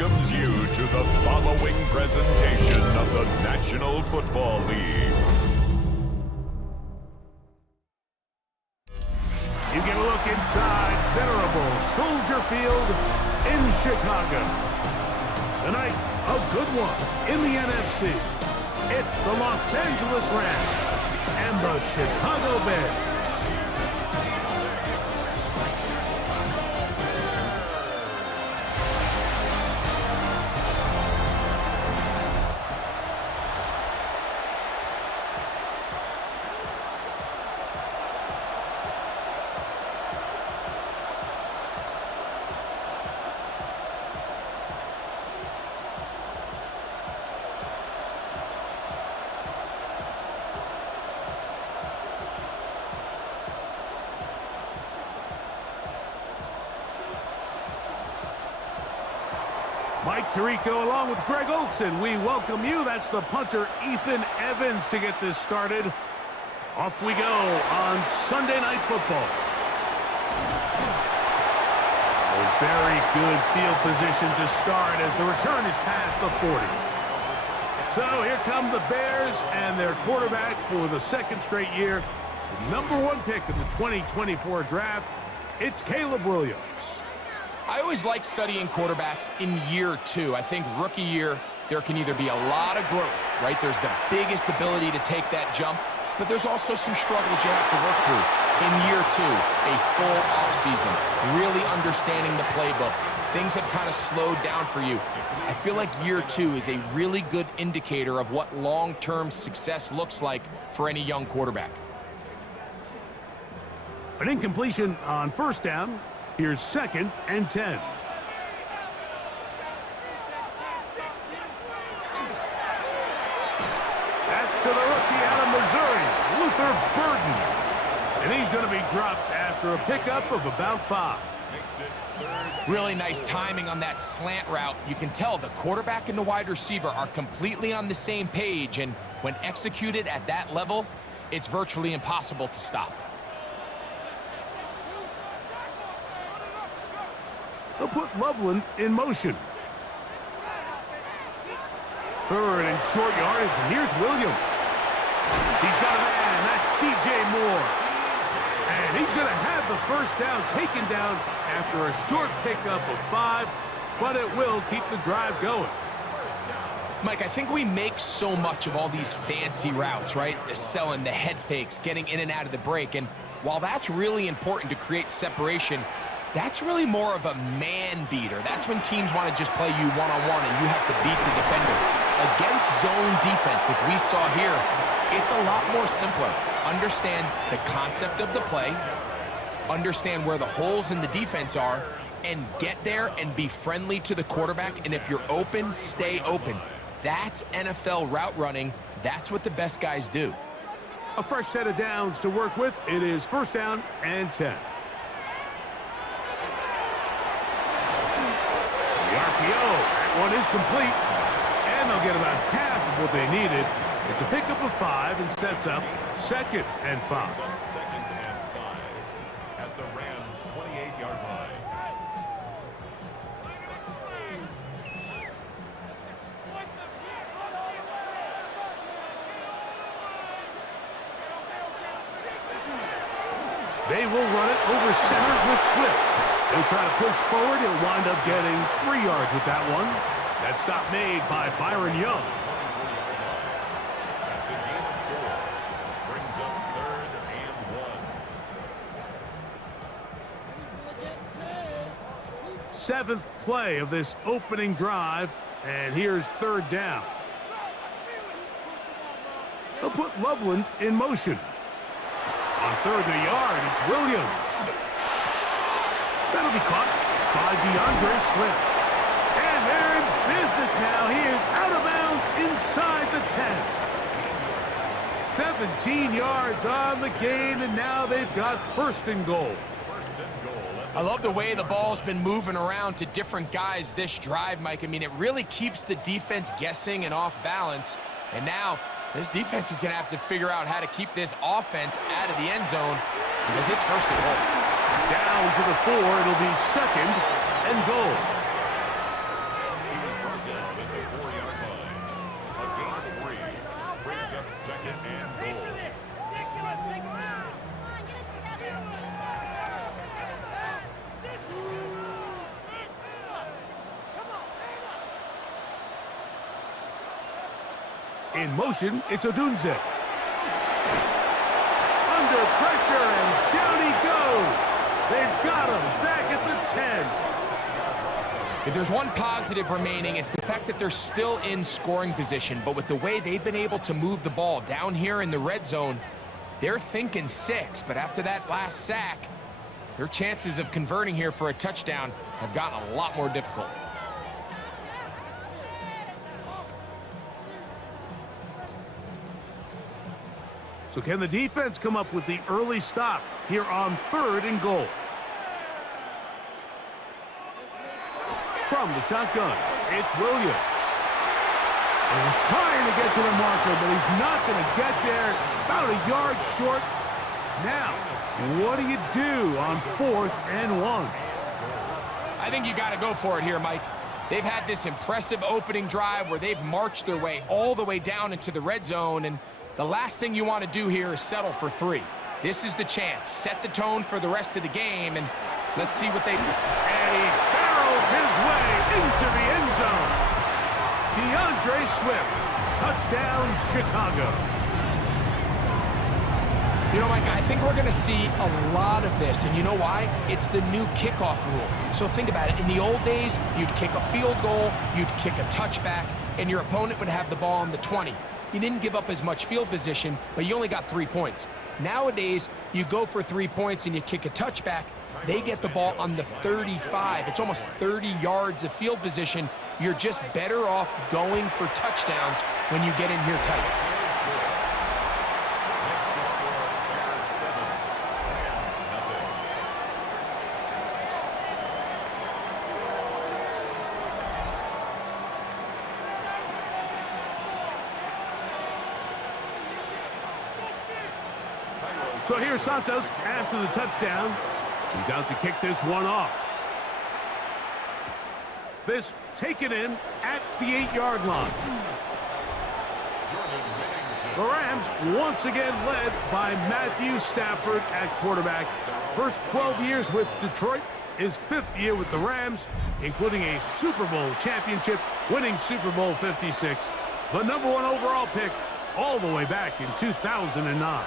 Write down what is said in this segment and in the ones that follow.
welcomes you to the following presentation of the National Football League. You get a look inside venerable Soldier Field in Chicago. Tonight, a good one in the NFC. It's the Los Angeles Rams and the Chicago Bears. Mike Tirico along with Greg Olson. We welcome you. That's the punter, Ethan Evans, to get this started. Off we go on Sunday Night Football. A very good field position to start as the return is past the 40. So here come the Bears and their quarterback for the second straight year. The #1 pick of the 2024 draft, it's Caleb Williams. I always like studying quarterbacks in year two. I think rookie year, there can either be a lot of growth, right? There's the biggest ability to take that jump, but there's also some struggles you have to work through. In year two, a full offseason, really understanding the playbook. Things have kind of slowed down for you. I feel like year two is a really good indicator of what long-term success looks like for any young quarterback. An incompletion on first down. Here's 2nd and 10. That's to the rookie out of Missouri, Luther Burden. And he's going to be dropped after a pickup of about 5. Really nice timing on that slant route. You can tell the quarterback and the wide receiver are completely on the same page, and when executed at that level, it's virtually impossible to stop. They'll put Loveland in motion. 3rd and short yardage, and here's Williams. He's got a man, that's DJ Moore. And he's going to have the first down taken down after a short pickup of 5, but it will keep the drive going. Mike, I think we make so much of all these fancy routes, right? The selling, the head fakes, getting in and out of the break, and while that's really important to create separation, that's really more of a man beater. That's when teams want to just play you one-on-one and you have to beat the defender. Against zone defense, like we saw here, it's a lot more simpler. Understand the concept of the play, understand where the holes in the defense are, and get there and be friendly to the quarterback. And if you're open, stay open. That's NFL route running. That's what the best guys do. A fresh set of downs to work with. It is 1st down and 10. The RPO, that one is complete, and they'll get about half of what they needed. It's a pickup of 5 and sets up 2nd and 5. 2nd and 5 at the Rams' 28-yard line. They will run it over center with Swift. He'll try to push forward. He'll wind up getting 3 yards with that one. That stop made by Byron Young. That's a gain of 4. Brings up 3rd and 1. 7th play of this opening drive, and here's 3rd down. They'll put Loveland in motion. On 3rd and a yard, it's Williams. That'll be caught by DeAndre Swift. And they're in business now. He is out of bounds inside the 10. 17 yards on the gain, and now they've got 1st and goal. I love the way the ball's been moving around to different guys this drive, Mike. I mean, it really keeps the defense guessing and off balance. And now this defense is going to have to figure out how to keep this offense out of the end zone because it's 1st and goal. Down to the 4, it'll be 2nd and goal. In motion, it's Odunze. Under pressure, and down he goes. They've got him back at the 10. If there's one positive remaining, it's the fact that they're still in scoring position. But with the way they've been able to move the ball down here in the red zone, they're thinking 6. But after that last sack, their chances of converting here for a touchdown have gotten a lot more difficult. So can the defense come up with the early stop here on 3rd and goal? From the shotgun, it's Williams. He's trying to get to the marker, but he's not going to get there. About a yard short. Now, what do you do on 4th and 1? I think you got to go for it here, Mike. They've had this impressive opening drive where they've marched their way all the way down into the red zone, and the last thing you want to do here is settle for 3. This is the chance. Set the tone for the rest of the game, and let's see what they do. And he barrels his way into the end zone. DeAndre Swift, touchdown Chicago. You know, Mike, I think we're going to see a lot of this, and you know why? It's the new kickoff rule. So think about it. In the old days, you'd kick a field goal, you'd kick a touchback, and your opponent would have the ball on the 20. You didn't give up as much field position, but you only got 3 points. Nowadays, you go for 3 points and you kick a touchback. They get the ball on the 35. It's almost 30 yards of field position. You're just better off going for touchdowns when you get in here tight. So here's Santos after the touchdown. He's out to kick this one off. This taken in at the 8-yard line. The Rams once again led by Matthew Stafford at quarterback. First 12 years with Detroit, his 5th year with the Rams, including a Super Bowl championship, winning Super Bowl 56. The #1 overall pick all the way back in 2009.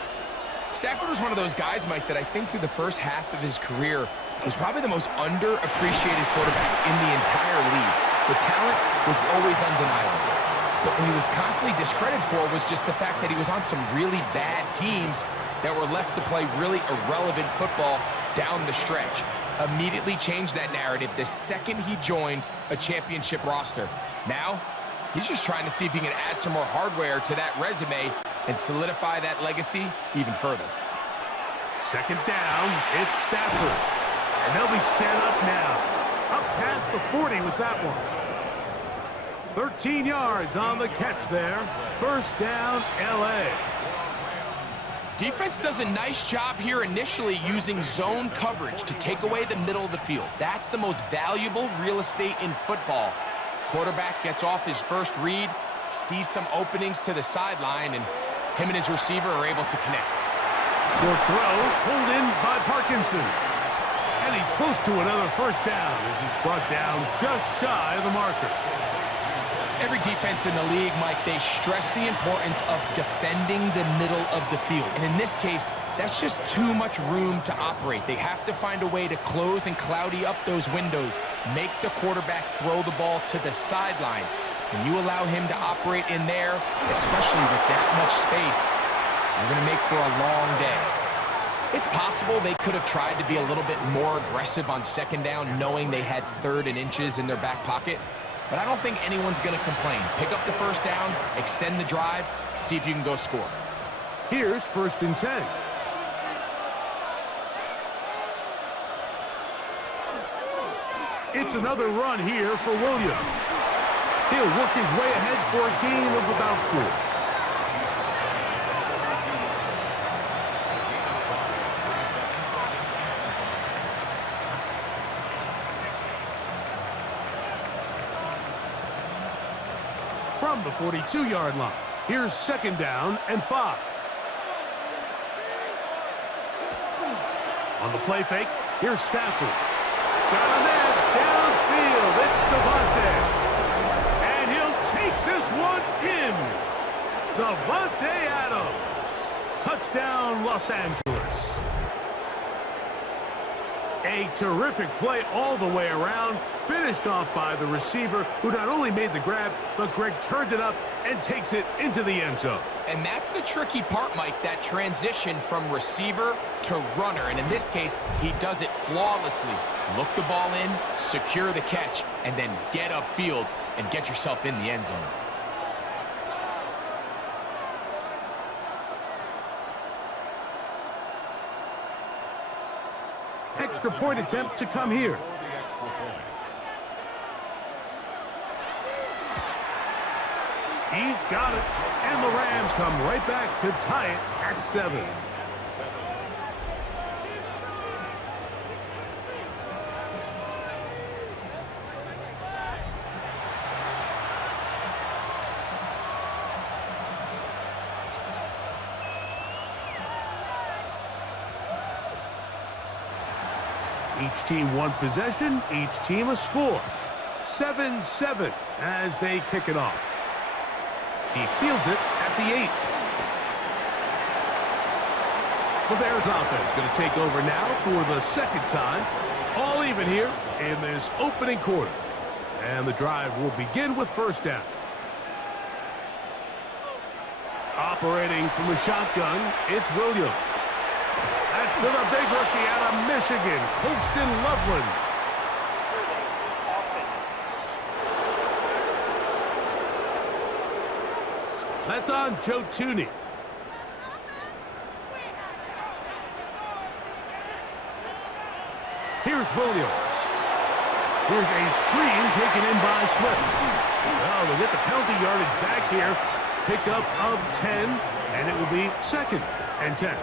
Stafford was one of those guys, Mike, that I think through the first half of his career was probably the most underappreciated quarterback in the entire league. The talent was always undeniable. But what he was constantly discredited for was just the fact that he was on some really bad teams that were left to play really irrelevant football down the stretch. Immediately changed that narrative the second he joined a championship roster. Now, he's just trying to see if he can add some more hardware to that resume and solidify that legacy even further. Second down, it's Stafford. And they'll be set up now. Up past the 40 with that one. 13 yards on the catch there. First down, LA. Defense does a nice job here initially using zone coverage to take away the middle of the field. That's the most valuable real estate in football. Quarterback gets off his first read, sees some openings to the sideline, and him and his receiver are able to connect. Short throw, pulled in by Parkinson. And he's close to another first down as he's brought down just shy of the marker. Every defense in the league, Mike, they stress the importance of defending the middle of the field. And in this case, that's just too much room to operate. They have to find a way to close and cloudy up those windows, make the quarterback throw the ball to the sidelines. When you allow him to operate in there, especially with that much space, you're going to make for a long day. It's possible they could have tried to be a little bit more aggressive on second down, knowing they had 3rd and inches in their back pocket. But I don't think anyone's going to complain. Pick up the first down, extend the drive, see if you can go score. Here's 1st and 10. It's another run here for Williams. He'll work his way ahead for a gain of about 4. From the 42-yard line, here's 2nd down and 5. On the play fake, here's Stafford. Got a man downfield. It's Devontae. And he'll take this one in. Davante Adams. Touchdown, Los Angeles. A terrific play all the way around, finished off by the receiver, who not only made the grab, but Greg turned it up and takes it into the end zone. And that's the tricky part, Mike, that transition from receiver to runner. And in this case, he does it flawlessly. Look the ball in, secure the catch, and then get upfield and get yourself in the end zone. Extra point attempt to come here. He's got it, and the Rams come right back to tie it at 7. Each team one possession, each team a score. 7-7 as they kick it off. He fields it at the 8. The Bears offense going to take over now for the second time. All even here in this opening quarter. And the drive will begin with first down. Operating from the shotgun, it's Williams. That's to the big rookie out of Michigan, Holston Loveland. That's on Joe Tooney. Here's Williams. Here's a screen taken in by Swift. Well, they'll get the penalty yardage back here. Pickup of 10, and it will be 2nd and 10.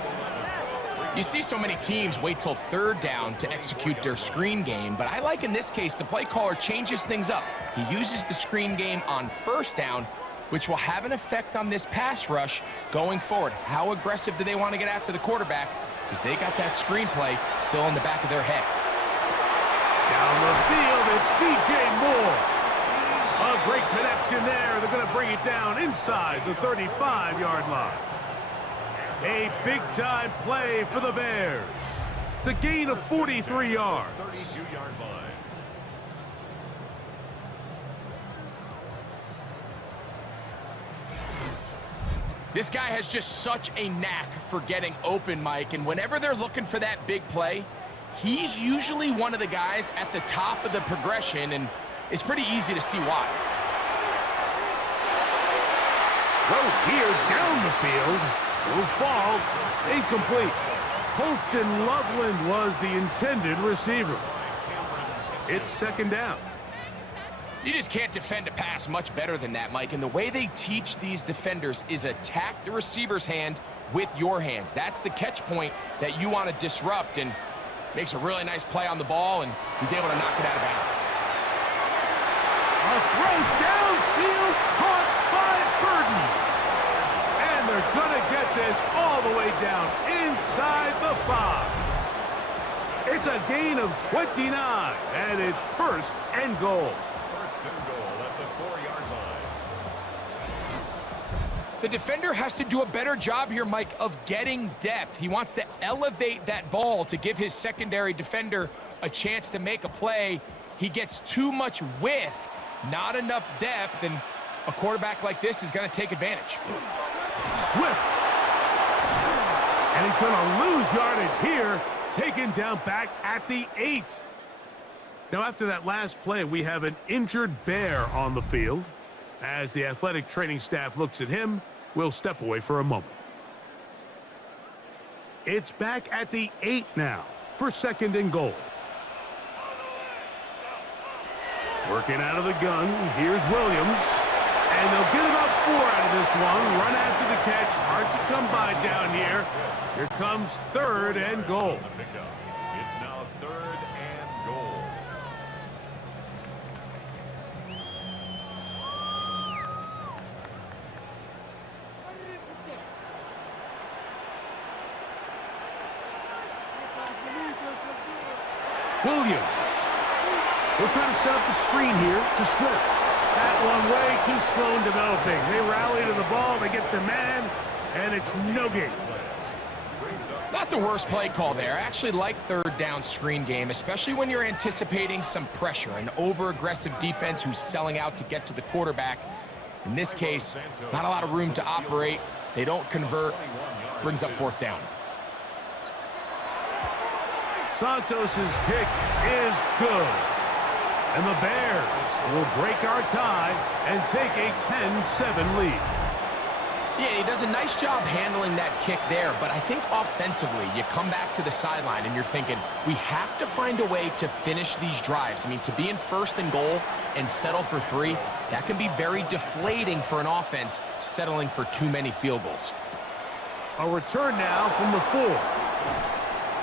You see so many teams wait till third down to execute their screen game, but I like in this case the play caller changes things up. He uses the screen game on first down, which will have an effect on this pass rush going forward. How aggressive do they want to get after the quarterback? Because they got that screen play still in the back of their head. Down the field, it's DJ Moore. A great connection there. They're going to bring it down inside the 35-yard line. A big-time play for the Bears. It's a gain of 43 yards. 32-yard line. This guy has just such a knack for getting open, Mike, and whenever they're looking for that big play, he's usually one of the guys at the top of the progression, and it's pretty easy to see why. Throw here down the field. Will fall. Incomplete. Holston Loveland was the intended receiver. It's 2nd down. You just can't defend a pass much better than that, Mike. And the way they teach these defenders is attack the receiver's hand with your hands. That's the catch point that you want to disrupt, and makes a really nice play on the ball, and he's able to knock it out of bounds. A throw downfield caught by Burden. And they're going to get this all the way down inside the 5. It's a gain of 29, and it's 1st and goal. 1st and goal at the 4-yard line. The defender has to do a better job here, Mike, of getting depth. He wants to elevate that ball to give his secondary defender a chance to make a play. He gets too much width, not enough depth, and a quarterback like this is going to take advantage. Swift. And he's going to lose yardage here, taken down back at the 8. Now, after that last play, we have an injured Bear on the field. As the athletic training staff looks at him, we'll step away for a moment. It's back at the 8 now for 2nd and goal. Working out of the gun, here's Williams. And they'll get about 4 out of this one. Run after the catch. Hard to come by down here. Here comes 3rd and goal. It's now 3rd and goal. Williams. We'll try to set up the screen here to Swift. That one way too slow in developing. They rally to the ball, they get the man, and it's no gain. Not the worst play call there. I actually like third down screen game, especially when you're anticipating some pressure, an over-aggressive defense who's selling out to get to the quarterback. In this case, not a lot of room to operate. They don't convert. Brings up fourth down. Santos's kick is good. And the Bears will break our tie and take a 10-7 lead. Yeah, he does a nice job handling that kick there, but I think offensively, you come back to the sideline and you're thinking, we have to find a way to finish these drives. I mean, to be in first and goal and settle for 3, that can be very deflating for an offense settling for too many field goals. A return now from the 4.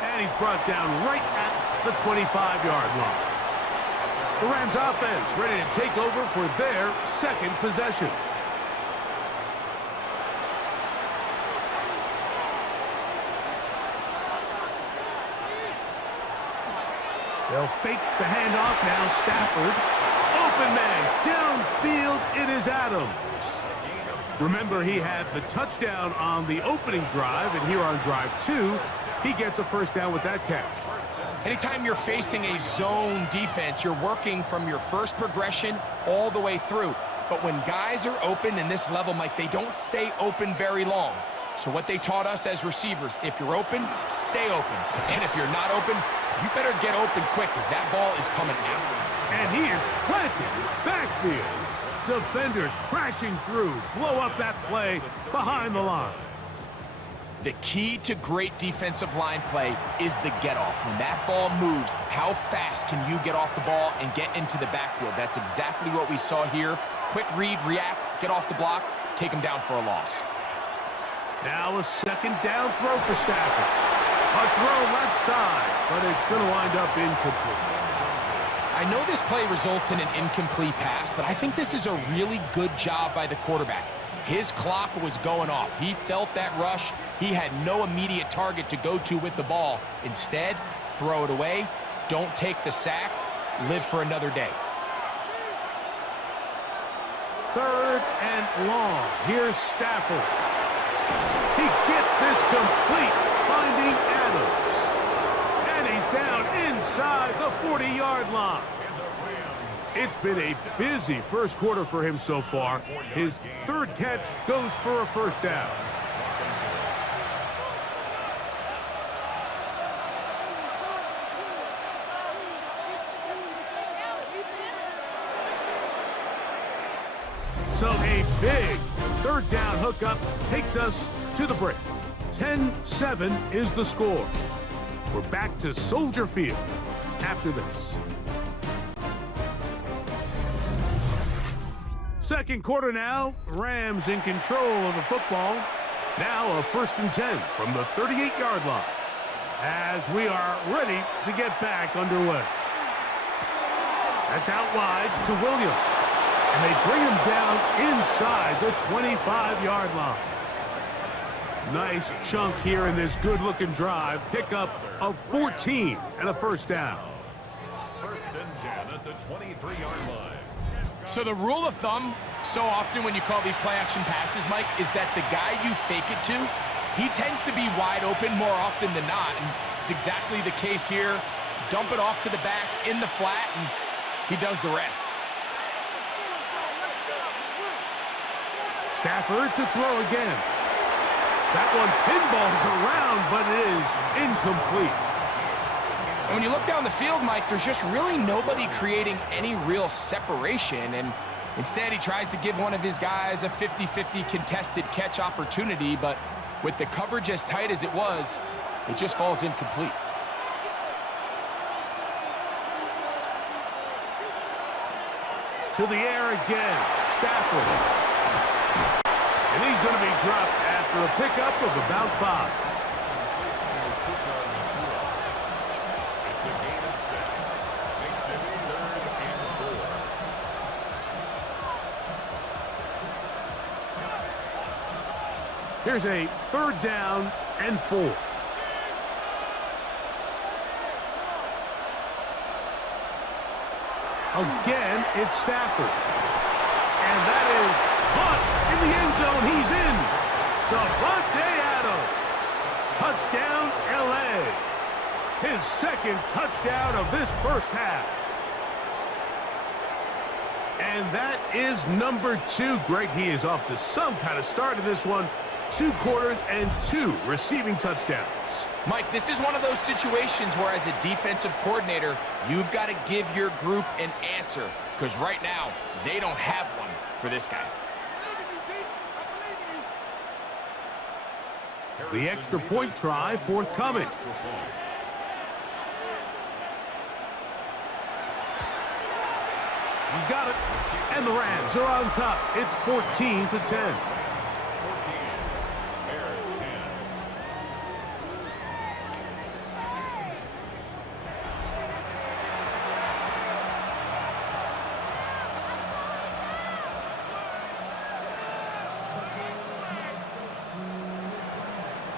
And he's brought down right at the 25-yard line. The Rams offense ready to take over for their second possession. They'll fake the handoff now. Stafford. Open man. Downfield, it is Adams. Remember, he had the touchdown on the opening drive, and here on drive 2, he gets a first down with that catch. Anytime you're facing a zone defense, you're working from your first progression all the way through. But when guys are open in this level, Mike, they don't stay open very long. So what they taught us as receivers, if you're open, stay open. And if you're not open, you better get open quick because that ball is coming out. And he is planted in the backfield. Defenders crashing through, blow up that play behind the line. The key to great defensive line play is the get-off. When that ball moves, how fast can you get off the ball and get into the backfield? That's exactly what we saw here. Quick read, react, get off the block, take him down for a loss. Now a second down throw for Stafford. A throw left side, but it's going to wind up incomplete. I know this play results in an incomplete pass, but I think this is a really good job by the quarterback. His clock was going off. He felt that rush. He had no immediate target to go to with the ball. Instead, throw it away. Don't take the sack. Live for another day. Third and long. Here's Stafford. He gets this complete, finding Adams. And he's down inside the 40-yard line. It's been a busy first quarter for him so far. His third catch goes for a first down. So a big third down hookup takes us to the break. 10-7 is the score. We're back to Soldier Field after this. Second quarter now. Rams in control of the football. Now a 1st and 10 from the 38-yard line as we are ready to get back underway. That's out wide to Williams. And they bring him down inside the 25-yard line. Nice chunk here in this good-looking drive. Pickup of 14 and a first down. 1st and 10 at the 23-yard line. So the rule of thumb, so often when you call these play-action passes, Mike, is that the guy you fake it to, he tends to be wide open more often than not. And it's exactly the case here. Dump it off to the back in the flat, and he does the rest. Stafford to throw again. That one pinballs around, but it is incomplete. And when you look down the field, Mike, there's just really nobody creating any real separation. And instead, he tries to give one of his guys a 50-50 contested catch opportunity. But with the coverage as tight as it was, it just falls incomplete. To the air again. Stafford. And he's going to be dropped after a pickup of about 5. It's a gain of 6. Makes it 3rd and 4. Here's a 3rd down and 4. Again, it's Stafford. And that is caught in the end zone. He's in. Davante Adams. Touchdown, L.A. His second touchdown of this first half. And that is number 2. Greg, he is off to some kind of start in this one. 2 quarters and 2 receiving touchdowns. Mike, this is one of those situations where as a defensive coordinator, you've got to give your group an answer. Because right now, they don't have one for this guy. The extra point try forthcoming. He's got it. And the Rams are on top. It's 14-10. 14. Bears 10.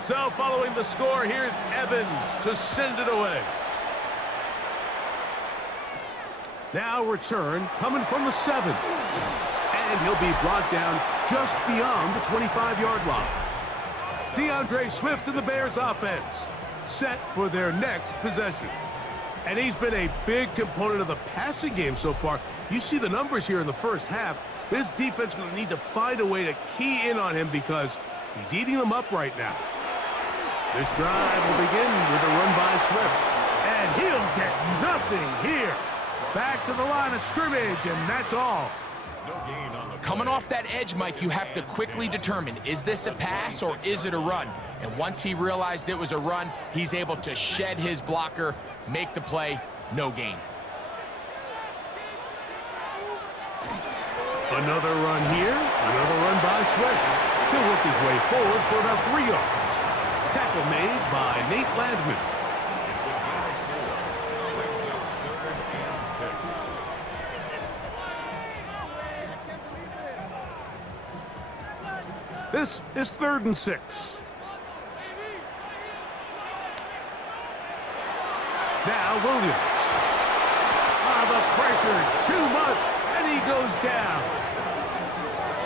So following the score, here's Evans to send it away. Now return coming from the 7. And he'll be brought down just beyond the 25-yard line. DeAndre Swift and the Bears offense set for their next possession. And he's been a big component of the passing game so far. You see the numbers here in the first half. This defense is going to need to find a way to key in on him because he's eating them up right now. This drive will begin with a run by Swift. And he'll get nothing here. Back to the line of scrimmage, and that's all. No gain on the Coming off that edge, Mike, you have to quickly determine, is this a pass or is it a run? And once he realized it was a run, he's able to shed his blocker, make the play, no gain. Another run here, another run by Swift. He'll work his way forward for about 3 yards. Tackle made by Nate Landman. It's a gain of 4. Brings up 3rd and 6. This is 3rd and 6. Now Williams. The pressure, too much, and he goes down.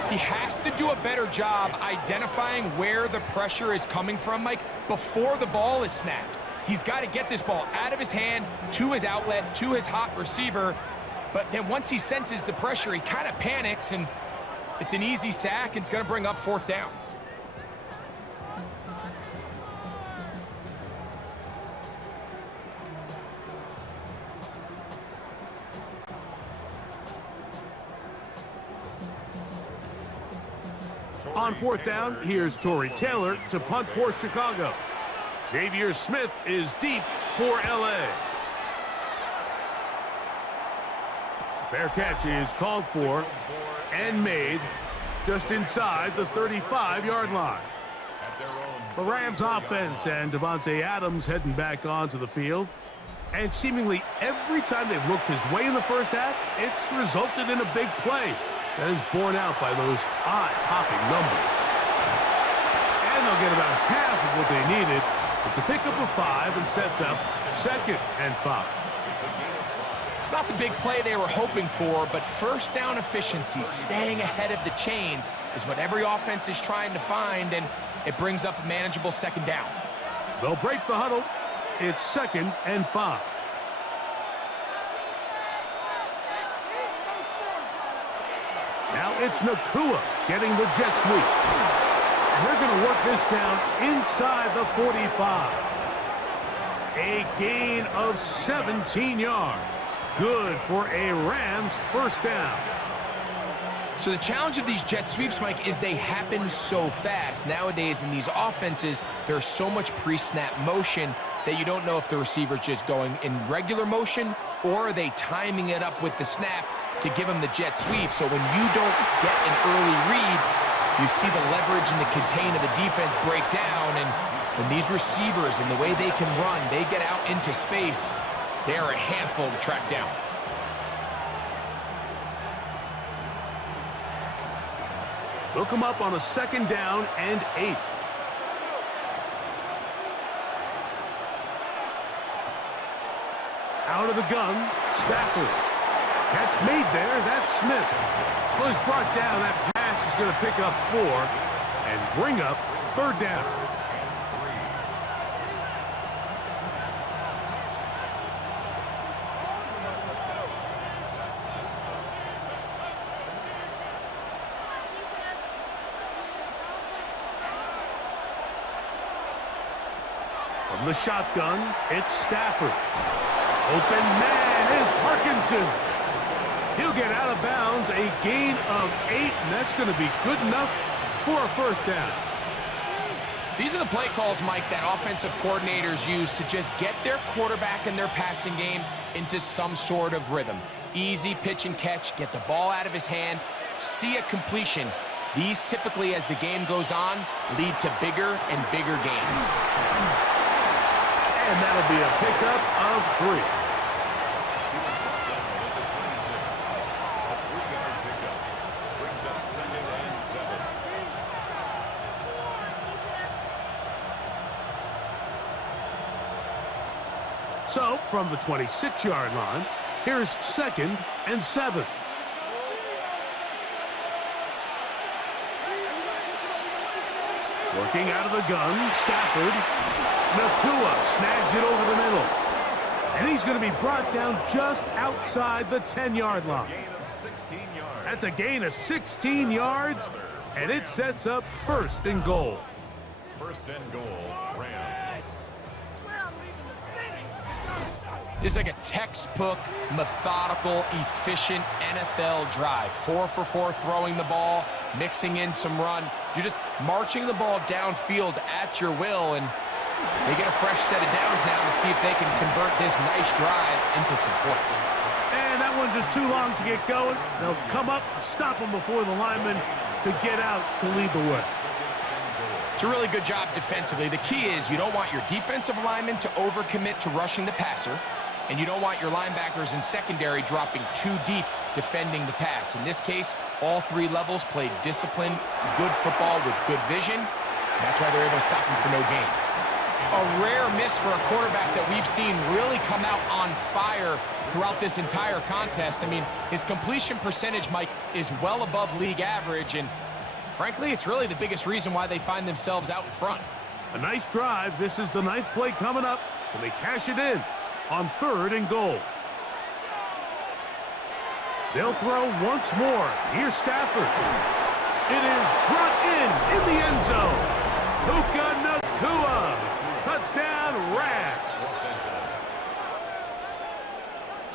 He has to do a better job identifying where the pressure is coming from, Mike, before the ball is snapped. He's got to get this ball out of his hand, to his outlet, to his hot receiver. But then once he senses the pressure, he kind of panics, and it's an easy sack. It's going to bring up 4th down. On 4th down, here's Torrey Taylor to punt for Chicago. Xavier Smith is deep for L.A. Fair catch is called for and made just inside the 35-yard line. The Rams offense and Davante Adams heading back onto the field. And seemingly every time they've looked his way in the first half, it's resulted in a big play. That is borne out by those eye-popping numbers. And they'll get about half of what they needed. It's a pickup of 5 and sets up 2nd and 5. It's not the big play they were hoping for, but first down efficiency, staying ahead of the chains, is what every offense is trying to find, and it brings up a manageable 2nd down. They'll break the huddle. It's 2nd and 5. Now it's Nakua getting the jet sweep. And they're going to work this down inside the 45. A gain of 17 yards. Good for a Rams first down. So the challenge of these jet sweeps, Mike, is they happen so fast. Nowadays in these offenses, there's so much pre-snap motion that you don't know if the receiver's just going in regular motion or are they timing it up with the snap to give him the jet sweep. So when you don't get an early read, you see the leverage and the contain of the defense break down. And when these receivers and the way they can run, they get out into space, they are a handful to track down. They'll come up on a 2nd down and 8. Out of the gun, Stafford. Catch made there. That's Smith. Well, he's brought down. That pass is going to pick up 4 and bring up 3rd down. From the shotgun, it's Stafford. Open man is Parkinson. He'll get out of bounds, a gain of 8, and that's going to be good enough for a 1st down. These are the play calls, Mike, that offensive coordinators use to just get their quarterback and their passing game into some sort of rhythm. Easy pitch and catch, get the ball out of his hand, see a completion. These typically, as the game goes on, lead to bigger and bigger gains. And that'll be a pickup of 3. So, from the 26-yard line, here's 2nd and 7. Working out of the gun, Stafford. Nakua snags it over the middle. And he's going to be brought down just outside the 10-yard line. That's a gain of 16 yards, and it sets up 1st and goal. 1st and goal, Rams. It's like a textbook, methodical, efficient NFL drive. 4 for 4 throwing the ball, mixing in some run. You're just marching the ball downfield at your will, and they get a fresh set of downs now to see if they can convert this nice drive into some points. And that one's just too long to get going. They'll come up, stop them before the lineman could get out to lead the way. It's a really good job defensively. The key is you don't want your defensive lineman to overcommit to rushing the passer, and you don't want your linebackers in secondary dropping too deep defending the pass. In this case, all 3 levels played disciplined, good football with good vision. That's why they're able to stop him for no gain. A rare miss for a quarterback that we've seen really come out on fire throughout this entire contest. I mean, his completion percentage, Mike, is well above league average, and frankly, it's really the biggest reason why they find themselves out in front. A nice drive. This is the 9th play coming up, and they cash it in on 3rd and goal. They'll throw once more. Here's Stafford. It is brought in the end zone. Puka Nakua. Touchdown, Rams.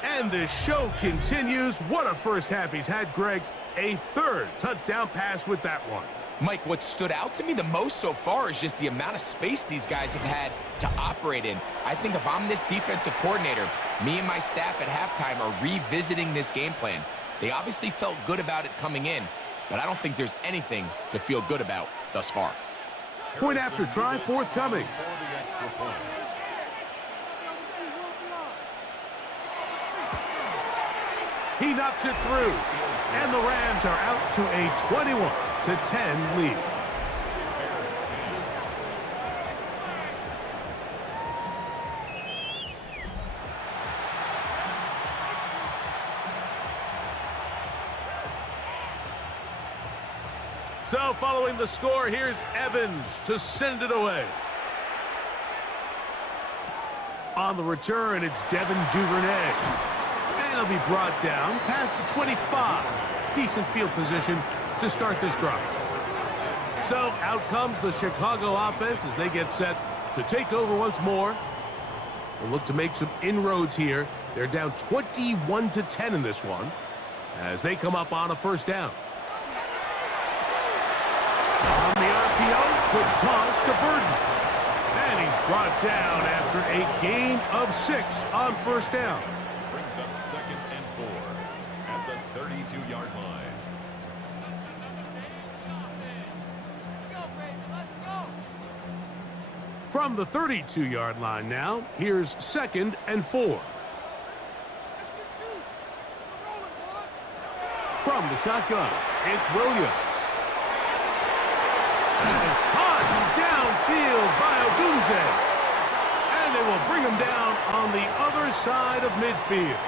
And the show continues. What a 1st half he's had, Greg. A 3rd touchdown pass with that one. Mike, what stood out to me the most so far is just the amount of space these guys have had to operate in. I think if I'm this defensive coordinator, me and my staff at halftime are revisiting this game plan. They obviously felt good about it coming in, but I don't think there's anything to feel good about thus far. Point after try forthcoming. He knocks it through, and the Rams are out to a 21-10 lead. So following the score, here's Evans to send it away. On the return, it's Devin Duvernay. And he'll be brought down past the 25. Decent field position to start this drive. So out comes the Chicago offense as they get set to take over once more. They'll look to make some inroads here. They're down 21-10 in this one as they come up on a 1st down. On the RPO, quick toss to Burton. And he's brought down after a gain of 6 on 1st down. Brings up 2nd and 4 at the 32-yard line. From the 32-yard line now, here's 2nd and 4. From the shotgun, it's Williams. That is caught downfield by Odunze. And they will bring him down on the other side of midfield.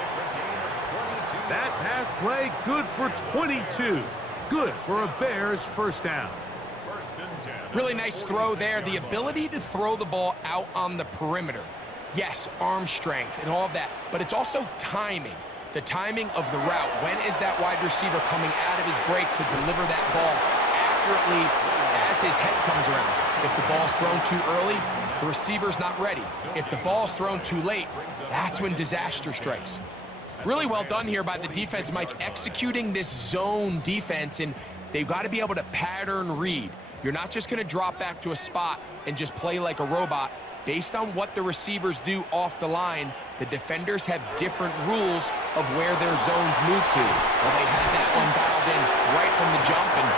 That pass play good for 22. Good for a Bears first down. First and 10. Really nice throw there. The ability to throw the ball out on the perimeter. Yes, arm strength and all of that, but it's also timing. The timing of the route. When is that wide receiver coming out of his break to deliver that ball accurately as his head comes around? If the ball's thrown too early, the receiver's not ready. If the ball's thrown too late, that's when disaster strikes. Really well done here by the defense, Mike, executing this zone defense, and they've got to be able to pattern read. You're not just going to drop back to a spot and just play like a robot. Based on what the receivers do off the line, the defenders have different rules of where their zones move to. Well, they had that one dialed in right from the jump, and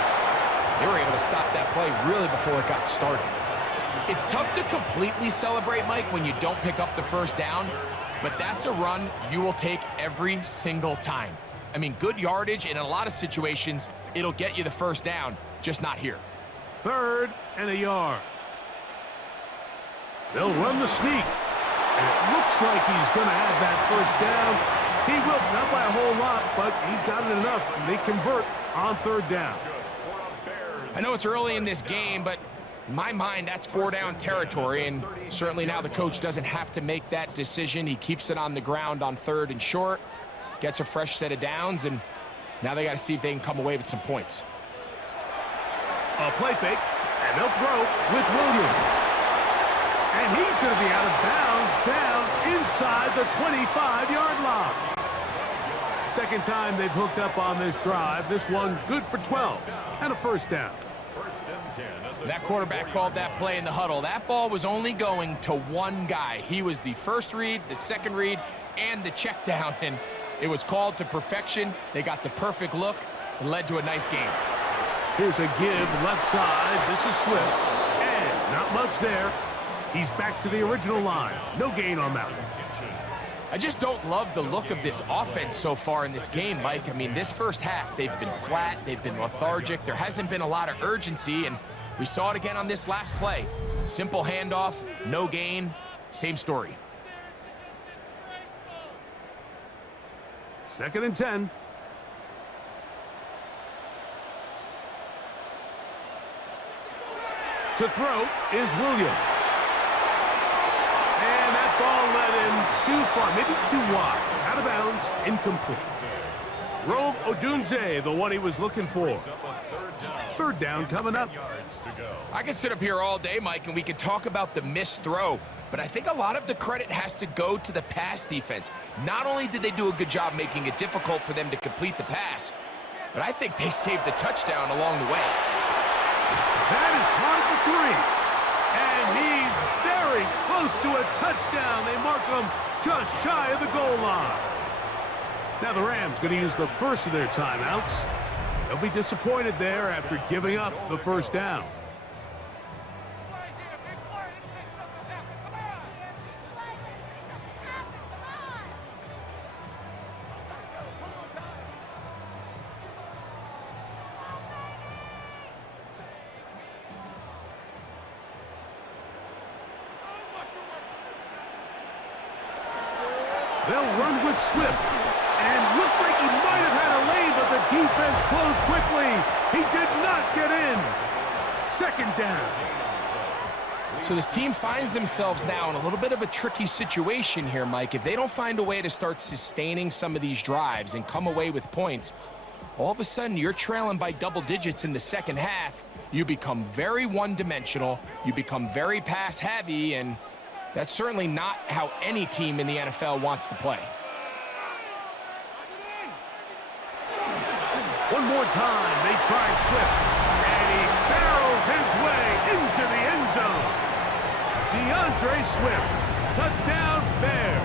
they were able to stop that play really before it got started. It's tough to completely celebrate, Mike, when you don't pick up the first down, but that's a run you will take every single time. I mean, good yardage, and in a lot of situations, it'll get you the first down, just not here. 3rd and a yard. They'll run the sneak. And it looks like he's going to have that first down. He will, not by a whole lot, but he's got it enough. And they convert on 3rd down. I know it's early in this game, but in my mind, that's 4-down territory, and certainly now the coach doesn't have to make that decision. He keeps it on the ground on 3rd and short, gets a fresh set of downs, and now they got to see if they can come away with some points. A play fake, and they'll throw with Williams. And he's going to be out of bounds down inside the 25-yard line. Second time they've hooked up on this drive. This one good for 12 and a first down. First and 10. That quarterback called that play in the huddle. That ball was only going to one guy. He was the first read, the second read, and the check down, and it was called to perfection. They got the perfect look and led to a nice game. Here's a give left side. This is Swift. And not much there. He's back to the original line. No gain on that one. I just don't love the look of this offense so far in this game, Mike. I mean, this first half, they've been flat, they've been lethargic. There hasn't been a lot of urgency, and we saw it again on this last play. Simple handoff, no gain, same story. 2nd and 10. To throw is Williams. And that ball led in too far, maybe too wide. Out of bounds, incomplete. Rome Odunze, the one he was looking for. 3rd down coming up. I could sit up here all day, Mike, and we could talk about the missed throw, but I think a lot of the credit has to go to the pass defense. Not only did they do a good job making it difficult for them to complete the pass, but I think they saved the touchdown along the way. That is caught at the 3. And he's very close to a touchdown. They mark him just shy of the goal line. Now the Rams going to use the first of their timeouts. They'll be disappointed there after giving up the first down. They'll run with Swift. And looked like he might have had a lane, but the defense closed quickly. He did not get in. 2nd down. So this team finds themselves now in a little bit of a tricky situation here, Mike. If they don't find a way to start sustaining some of these drives and come away with points, all of a sudden you're trailing by double digits in the second half. You become very one-dimensional. You become very pass-heavy, and that's certainly not how any team in the NFL wants to play. One more time, they try Swift, and he barrels his way into the end zone. DeAndre Swift, touchdown Bears.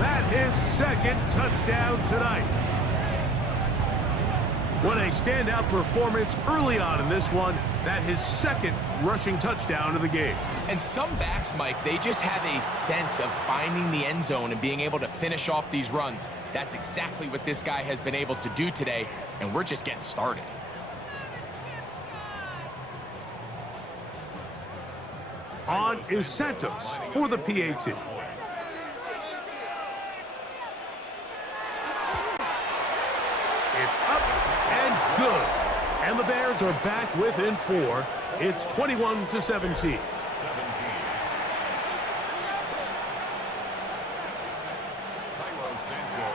That his 2nd touchdown tonight. What a standout performance early on in this one. That his 2nd rushing touchdown of the game. And some backs, Mike, they just have a sense of finding the end zone and being able to finish off these runs. That's exactly what this guy has been able to do today, and we're just getting started. On is Santos for the PAT. It's up and good. And the Bears are back within 4. It's 21-17.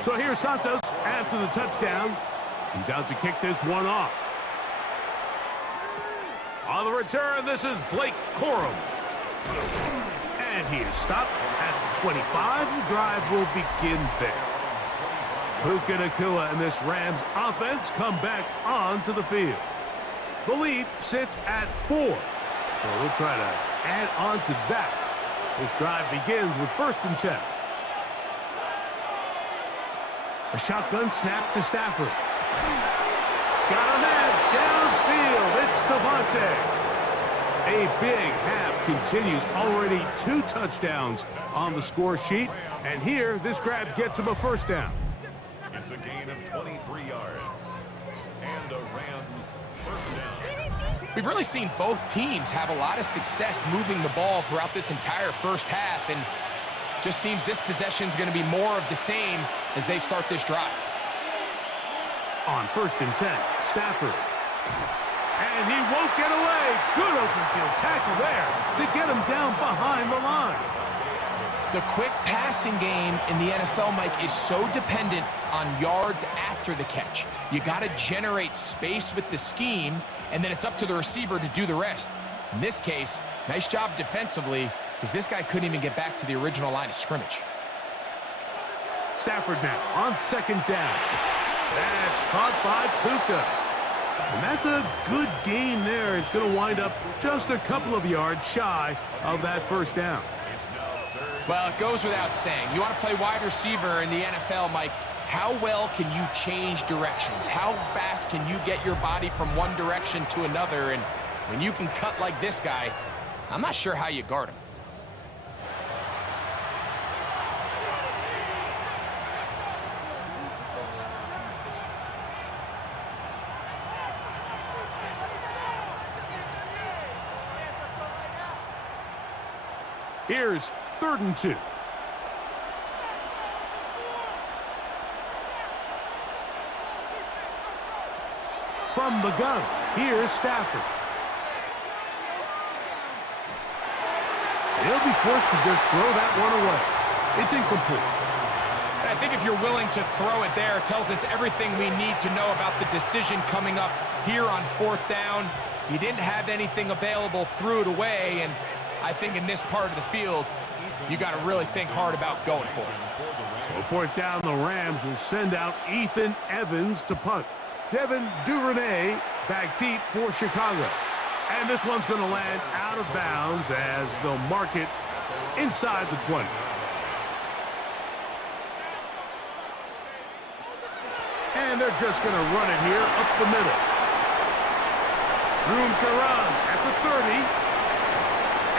So here's Santos after the touchdown. He's out to kick this one off. On the return, this is Blake Corum. And he is stopped at the 25. The drive will begin there. Puka Nacua and this Rams offense come back onto the field. The lead sits at 4. So we'll try to add on to that. This drive begins with 1st and 10. A shotgun snap to Stafford. Got a man downfield. It's Devontae. A big half continues. Already 2 touchdowns on the score sheet. And here, this grab gets him a 1st down. It's a gain of 23 yards. And a Rams 1st down. We've really seen both teams have a lot of success moving the ball throughout this entire first half, and just seems this possession is going to be more of the same as they start this drive. On 1st and 10, Stafford. And he won't get away. Good open field tackle there to get him down behind the line. The quick passing game in the NFL, Mike, is so dependent on yards after the catch. You got to generate space with the scheme, and then it's up to the receiver to do the rest. In this case, nice job defensively, because this guy couldn't even get back to the original line of scrimmage. Stafford now on 2nd down. That's caught by Puka. And that's a good gain there. It's going to wind up just a couple of yards shy of that 1st down. Well, it goes without saying. You want to play wide receiver in the NFL, Mike, how well can you change directions? How fast can you get your body from one direction to another? And when you can cut like this guy, I'm not sure how you guard him. Here's 3rd and 2. From the gun, here's Stafford. He'll be forced to just throw that one away. It's incomplete. I think if you're willing to throw it there, it tells us everything we need to know about the decision coming up here on 4th down. He didn't have anything available, threw it away, and I think in this part of the field, you got to really think hard about going for it. So 4th down, the Rams will send out Ethan Evans to punt. Devin Duvernay back deep for Chicago. And this one's going to land out of bounds as they'll mark it inside the 20. And they're just going to run it here up the middle. Room to run at the 30.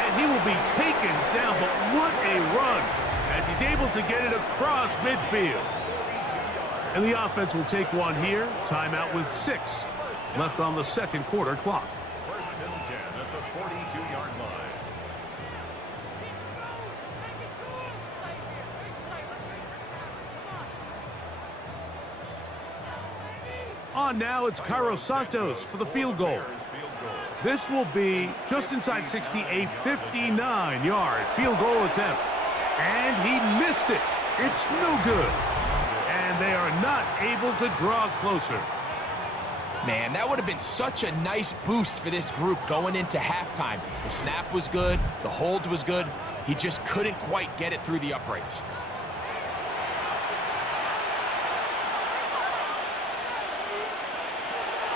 And he will be taken down, but what a run as he's able to get it across midfield. And the offense will take one here. Timeout with 6 left on the 2nd quarter clock. 1st and 10 at the 42-yard line. On now, it's Cairo Santos for the field goal. This will be just inside 60, a 59-yard field goal attempt. And he missed it. It's no good. And they are not able to draw closer. Man, that would have been such a nice boost for this group going into halftime. The snap was good. The hold was good. He just couldn't quite get it through the uprights.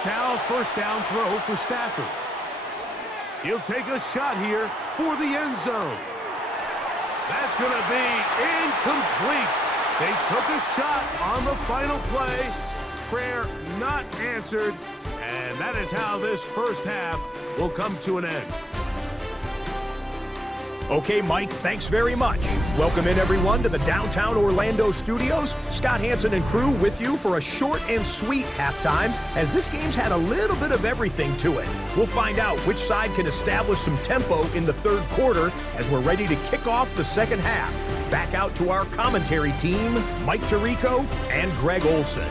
Now 1st down throw for Stafford. He'll take a shot here for the end zone. That's going to be incomplete. They took a shot on the final play. Prayer not answered. And that is how this first half will come to an end. Okay, Mike, thanks very much. Welcome in, everyone, to the downtown Orlando studios. Scott Hansen and crew with you for a short and sweet halftime, as this game's had a little bit of everything to it. We'll find out which side can establish some tempo in the 3rd quarter as we're ready to kick off the 2nd half. Back out to our commentary team, Mike Tirico and Greg Olson.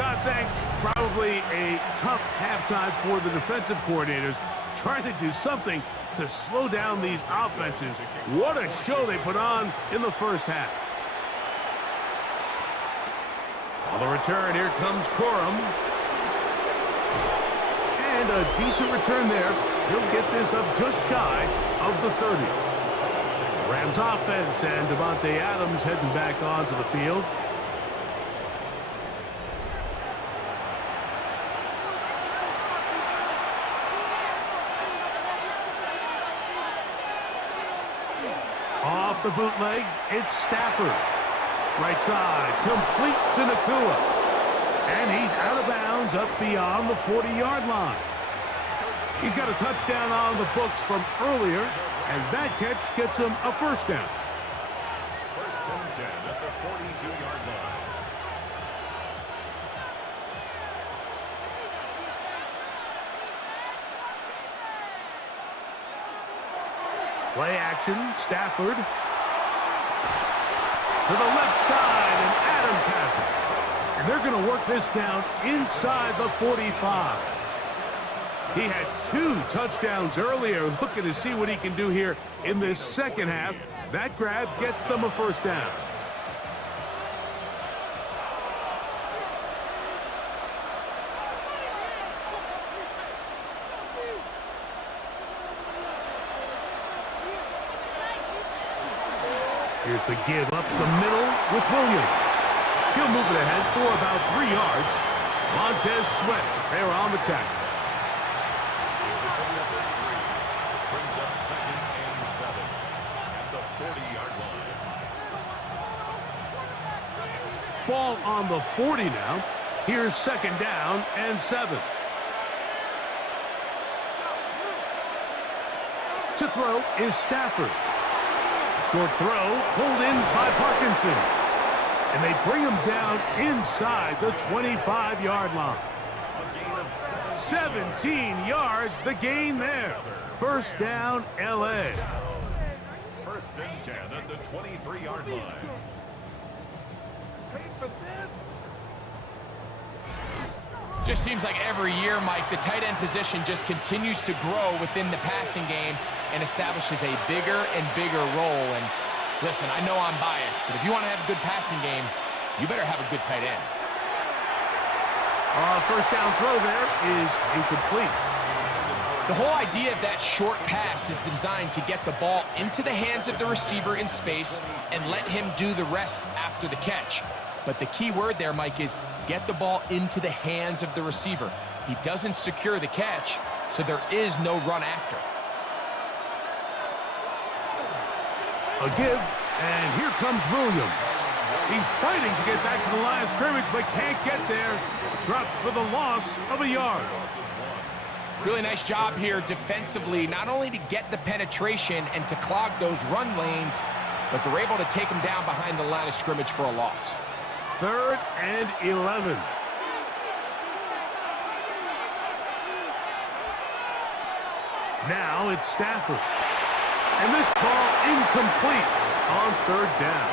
Scott, thanks. Probably a tough halftime for the defensive coordinators, trying to do something to slow down these offenses. What a show they put on in the first half. On the return, here comes Corum. And a decent return there. He'll get this up just shy of the 30. Rams offense and Devontae Adams heading back onto the field. Off the bootleg, it's Stafford. Right side, complete to Nakua. And he's out of bounds up beyond the 40-yard line. He's got a touchdown on the books from earlier, and that catch gets him a first down. First and 10 at the 42-yard line. Play action, Stafford. To the left side, and Adams has it. And they're going to work this down inside the 45. He had 2 touchdowns earlier. Looking to see what he can do here in this second half. That grab gets them a first down. Here's the give up the middle with Williams. He'll move it ahead for about 3 yards. Montez Sweat there on the tackle. Brings up 2nd and 7 at the 40-yard line. Ball on the 40 now. Here's 2nd down and 7. To throw is Stafford. Short throw pulled in by Parkinson. And they bring him down inside the 25-yard line. 17 yards, the gain there. First down, L.A. First and 10 at the 23-yard line. Paid for this? Just seems like every year, Mike, the tight end position just continues to grow within the passing game and establishes a bigger and bigger role. And listen, I know I'm biased, but if you want to have a good passing game, you better have a good tight end. First down throw there is incomplete. The whole idea of that short pass is designed to get the ball into the hands of the receiver in space and let him do the rest after the catch. But the key word there, Mike, is get the ball into the hands of the receiver. He doesn't secure the catch, so there is no run after. A give, and here comes Williams. He's fighting to get back to the line of scrimmage, but can't get there. Dropped for the loss of a yard. Really nice job here defensively, not only to get the penetration and to clog those run lanes, but they're able to take him down behind the line of scrimmage for a loss. 3rd and 11. Now it's Stafford. And this ball incomplete on 3rd down.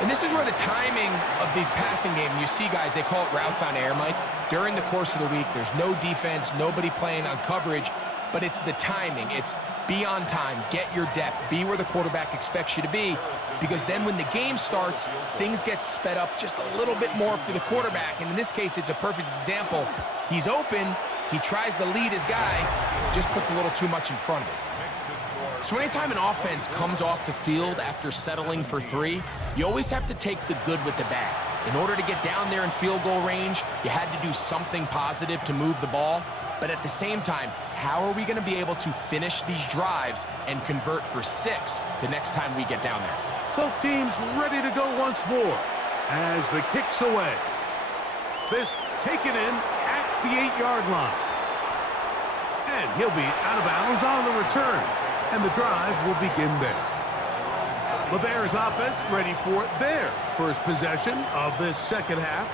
And this is where the timing of these passing games, you see guys, they call it routes on air, Mike. During the course of the week, there's no defense, nobody playing on coverage, but it's the timing. It's be on time, get your depth, be where the quarterback expects you to be, because then when the game starts, things get sped up just a little bit more for the quarterback. And in this case, it's a perfect example. He's open, he tries to lead his guy, just puts a little too much in front of him. So anytime an offense comes off the field after settling for 3, you always have to take the good with the bad. In order to get down there in field goal range, you had to do something positive to move the ball. But at the same time, how are we going to be able to finish these drives and convert for 6 the next time we get down there? Both teams ready to go once more as the kick's away. This taken in at the 8-yard line. And he'll be out of bounds on the return. And the drive will begin there. The Bears offense ready for their first possession of this second half.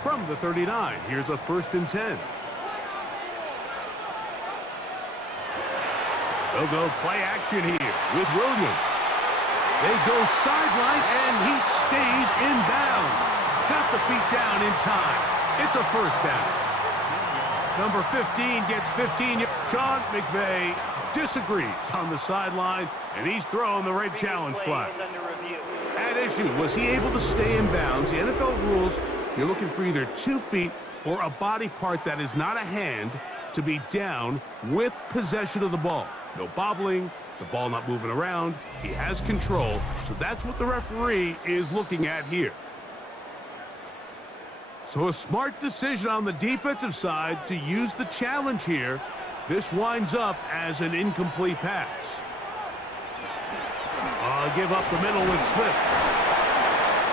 From the 39, here's a 1st and 10. They'll go play action here with Williams. They go sideline, and he stays in bounds. Got the feet down in time. It's a first down. Number 15 gets 15. Sean McVay disagrees on the sideline, and he's throwing the red challenge flag. At issue, was he able to stay in bounds? The NFL rules, you're looking for either 2 feet or a body part that is not a hand to be down with possession of the ball. No bobbling, the ball not moving around. He has control, so that's what the referee is looking at here. So a smart decision on the defensive side to use the challenge here. This winds up as an incomplete pass. Give up the middle with Swift.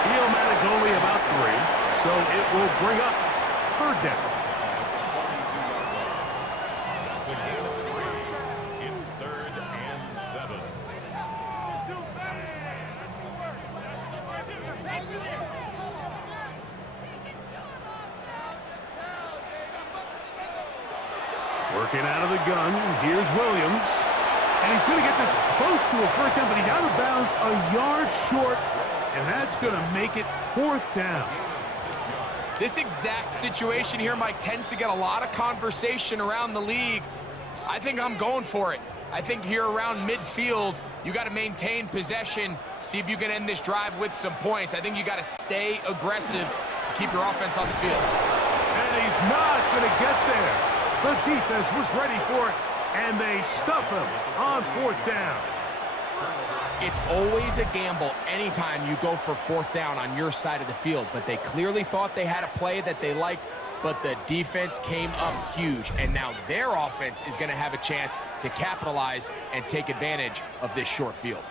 He'll manage only about 3, so it will bring up 3rd down. That's a gain of 3. It's 3rd and 7. Working out of the gun. Here's Williams. And he's going to get this close to a first down, but he's out of bounds a yard short, and that's going to make it 4th down. This exact situation here, Mike, tends to get a lot of conversation around the league. I think I'm going for it. I think here around midfield, you got to maintain possession, see if you can end this drive with some points. I think you got to stay aggressive, keep your offense on the field. And he's not going to get there. The defense was ready for it, and they stuff him on 4th down. It's always a gamble anytime you go for 4th down on your side of the field, but they clearly thought they had a play that they liked, but the defense came up huge, and now their offense is going to have a chance to capitalize and take advantage of this short field.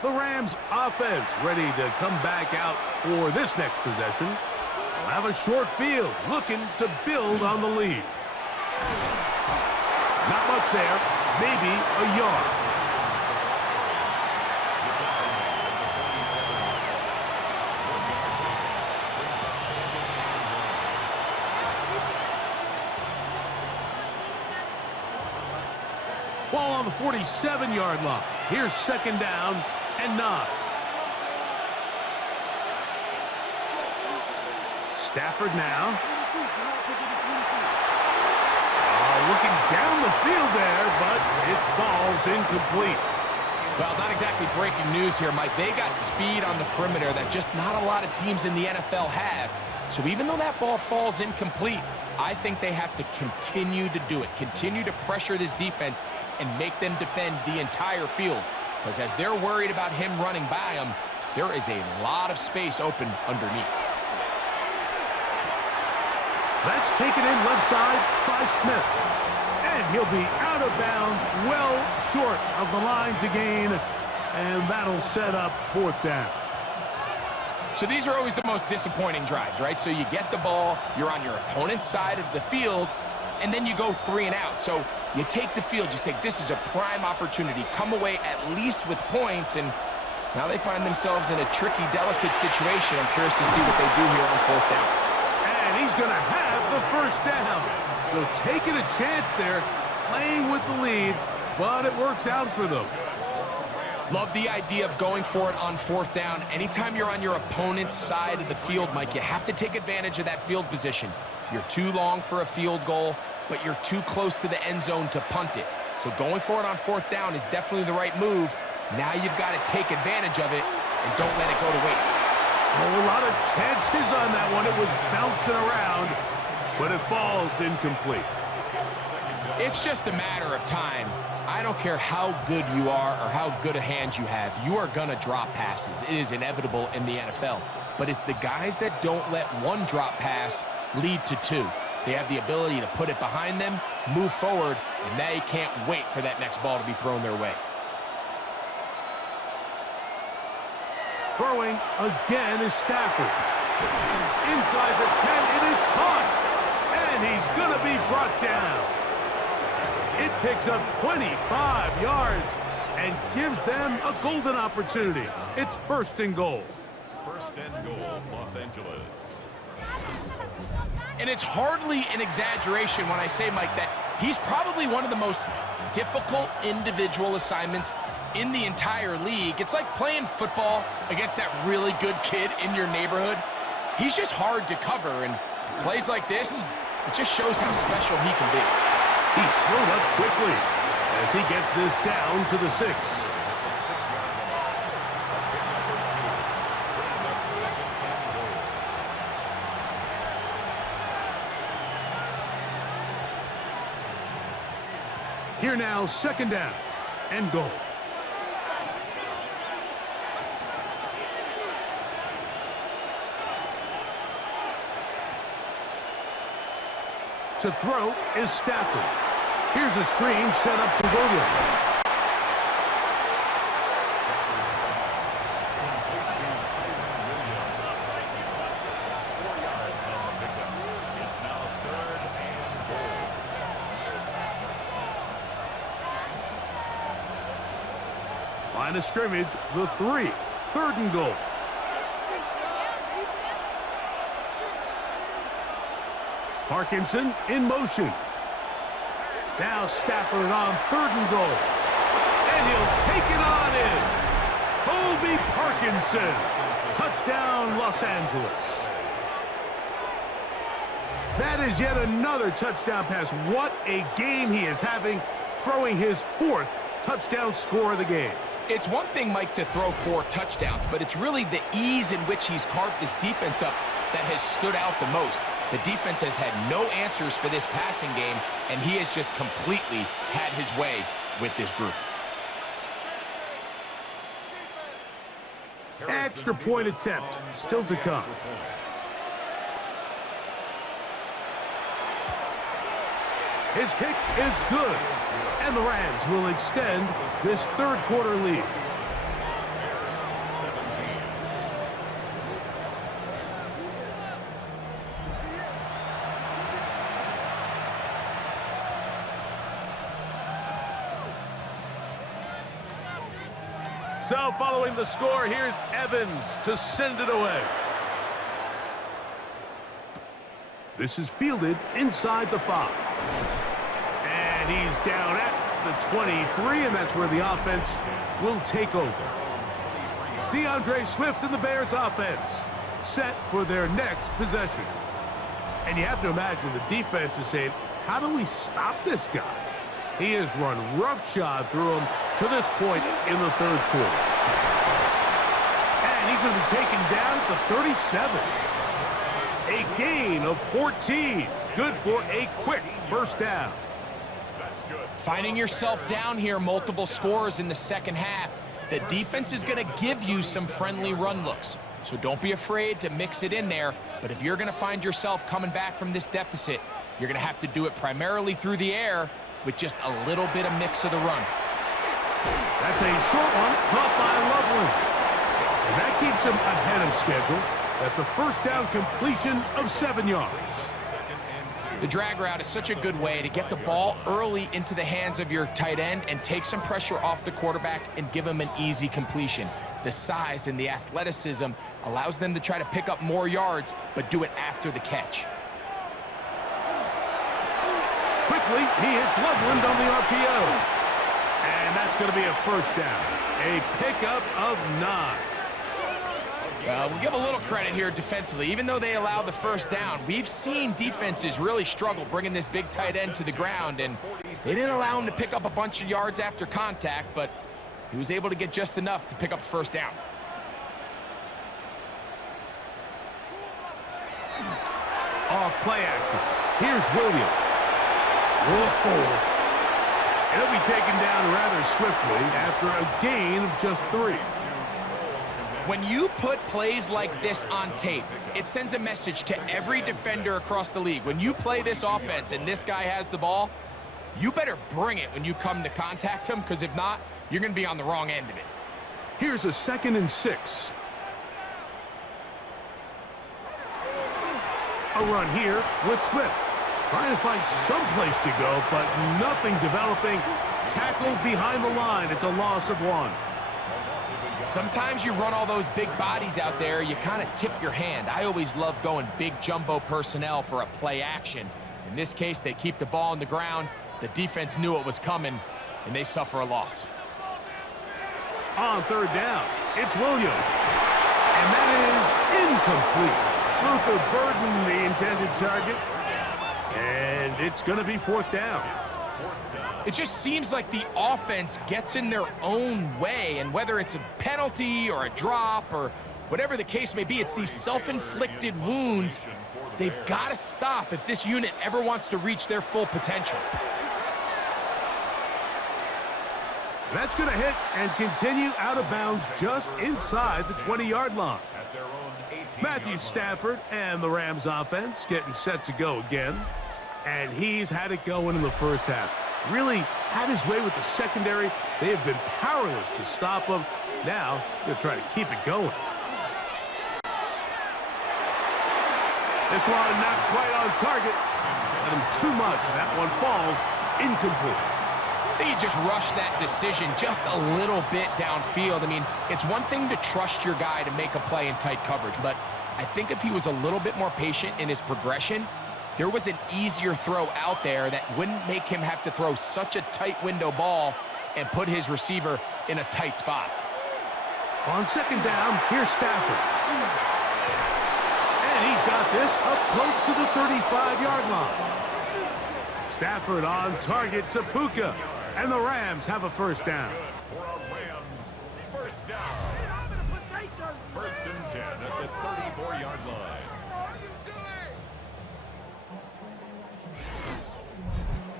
The Rams offense ready to come back out for this next possession. They'll have a short field looking to build on the lead. Not much there, maybe a yard. Ball on the 47-yard line. Here's 2nd down and 9. Stafford now. Looking down the field there, but it falls incomplete. Well, not exactly breaking news here, Mike. They got speed on the perimeter that just not a lot of teams in the NFL have. So even though that ball falls incomplete, I think they have to continue to do it, continue to pressure this defense and make them defend the entire field. Because as they're worried about him running by them, there is a lot of space open underneath. That's taken in left side by Smith. And he'll be out of bounds, well short of the line to gain. And that'll set up 4th down. So these are always the most disappointing drives, right? So you get the ball, you're on your opponent's side of the field, and then you go 3 and out. So you take the field, you say, this is a prime opportunity. Come away at least with points, and now they find themselves in a tricky, delicate situation. I'm curious to see what they do here on 4th down. And he's going to have the 1st down. So taking a chance there, playing with the lead, but it works out for them. Love the idea of going for it on 4th down. Anytime you're on your opponent's side of the field, Mike, you have to take advantage of that field position. You're too long for a field goal, but you're too close to the end zone to punt it. So going for it on 4th down is definitely the right move. Now you've got to take advantage of it and don't let it go to waste. Oh, a lot of chances on that one. It was bouncing around, but it falls incomplete. It's just a matter of time. I don't care how good you are or how good a hand you have. You are going to drop passes. It is inevitable in the NFL. But it's the guys that don't let one drop pass lead to 2. They have the ability to put it behind them, move forward, and they can't wait for that next ball to be thrown their way. Throwing again is Stafford. Inside the 10, it is caught. And he's going to be brought down. It picks up 25 yards and gives them a golden opportunity. It's 1st and goal. 1st and goal, Los Angeles. And it's hardly an exaggeration when I say, Mike, that he's probably one of the most difficult individual assignments in the entire league. It's like playing football against that really good kid in your neighborhood. He's just hard to cover, and plays like this, it just shows how special he can be. He slowed up quickly as he gets this down to the 6. Here now, 2nd down and goal. To throw is Stafford. Here's a screen set up to Williams. Line of scrimmage, the 3. 3rd and goal. Parkinson in motion. Now Stafford on 3rd and goal. And he'll take it on in. Colby Parkinson. Touchdown, Los Angeles. That is yet another touchdown pass. What a game he is having, throwing his 4th touchdown score of the game. It's one thing, Mike, to throw 4 touchdowns, but it's really the ease in which he's carved this defense up that has stood out the most. The defense has had no answers for this passing game, and he has just completely had his way with this group. Extra point attempt still to come. His kick is good, and the Rams will extend this 3rd quarter lead. So following the score, here's Evans to send it away. This is fielded inside the 5. And he's down at the 23, and that's where the offense will take over. DeAndre Swift and the Bears offense set for their next possession. And you have to imagine the defense is saying, how do we stop this guy? He has run roughshod through him to this point in the 3rd quarter. And he's going to be taken down at the 37. A gain of 14. Good for a quick first down. Finding yourself down here, multiple scores in the 2nd half. The defense is going to give you some friendly run looks. So don't be afraid to mix it in there. But if you're going to find yourself coming back from this deficit, you're going to have to do it primarily through the air with just a little bit of mix of the run. That's a short one caught by Loveland. And that keeps him ahead of schedule. That's a first down completion of 7 yards. The drag route is such a good way to get the ball early into the hands of your tight end and take some pressure off the quarterback and give him an easy completion. The size and the athleticism allows them to try to pick up more yards, but do it after the catch. Quickly, he hits Loveland on the RPO. And that's going to be a first down. A pickup of 9. We'll give a little credit here defensively. Even though they allowed the first down, we've seen defenses really struggle bringing this big tight end to the ground, and they didn't allow him to pick up a bunch of yards after contact, but he was able to get just enough to pick up the first down. Off play action. Here's Williams. Whoa. He'll be taken down rather swiftly after a gain of just 3. When you put plays like this on tape, it sends a message to every defender across the league. When you play this offense and this guy has the ball, you better bring it when you come to contact him, because if not, you're going to be on the wrong end of it. Here's a 2nd and 6. A run here with Swift. Trying to find some place to go, but nothing developing. Tackled behind the line. It's a loss of 1. Sometimes you run all those big bodies out there, you kind of tip your hand. I always love going big jumbo personnel for a play action. In this case, they keep the ball on the ground. The defense knew it was coming, and they suffer a loss. on third down. It's Williams. And that is incomplete. Luther burdened the intended target. And it's going to be fourth down. It just seems like the offense gets in their own way, and whether it's a penalty or a drop or whatever the case may be, it's these self-inflicted wounds. They've got to stop if this unit ever wants to reach their full potential. That's going to hit and continue out of bounds just inside the 20-yard line. Matthew Stafford and the Rams offense getting set to go again. And he's had it going in the first half. Really had his way with the secondary. They have been powerless to stop him. Now they'll try to keep it going. This one not quite on target. Let him too much. That one falls incomplete. I think he just rushed that decision just a little bit downfield. I mean, it's one thing to trust your guy to make a play in tight coverage, but I think if he was a little bit more patient in his progression, there was an easier throw out there that wouldn't make him have to throw such a tight window ball and put his receiver in a tight spot. On second down, here's Stafford. And he's got this up close to the 35-yard line. Stafford on target to Puka. And the Rams have a first down. For a Rams first down. First and 10 at the 34-yard line.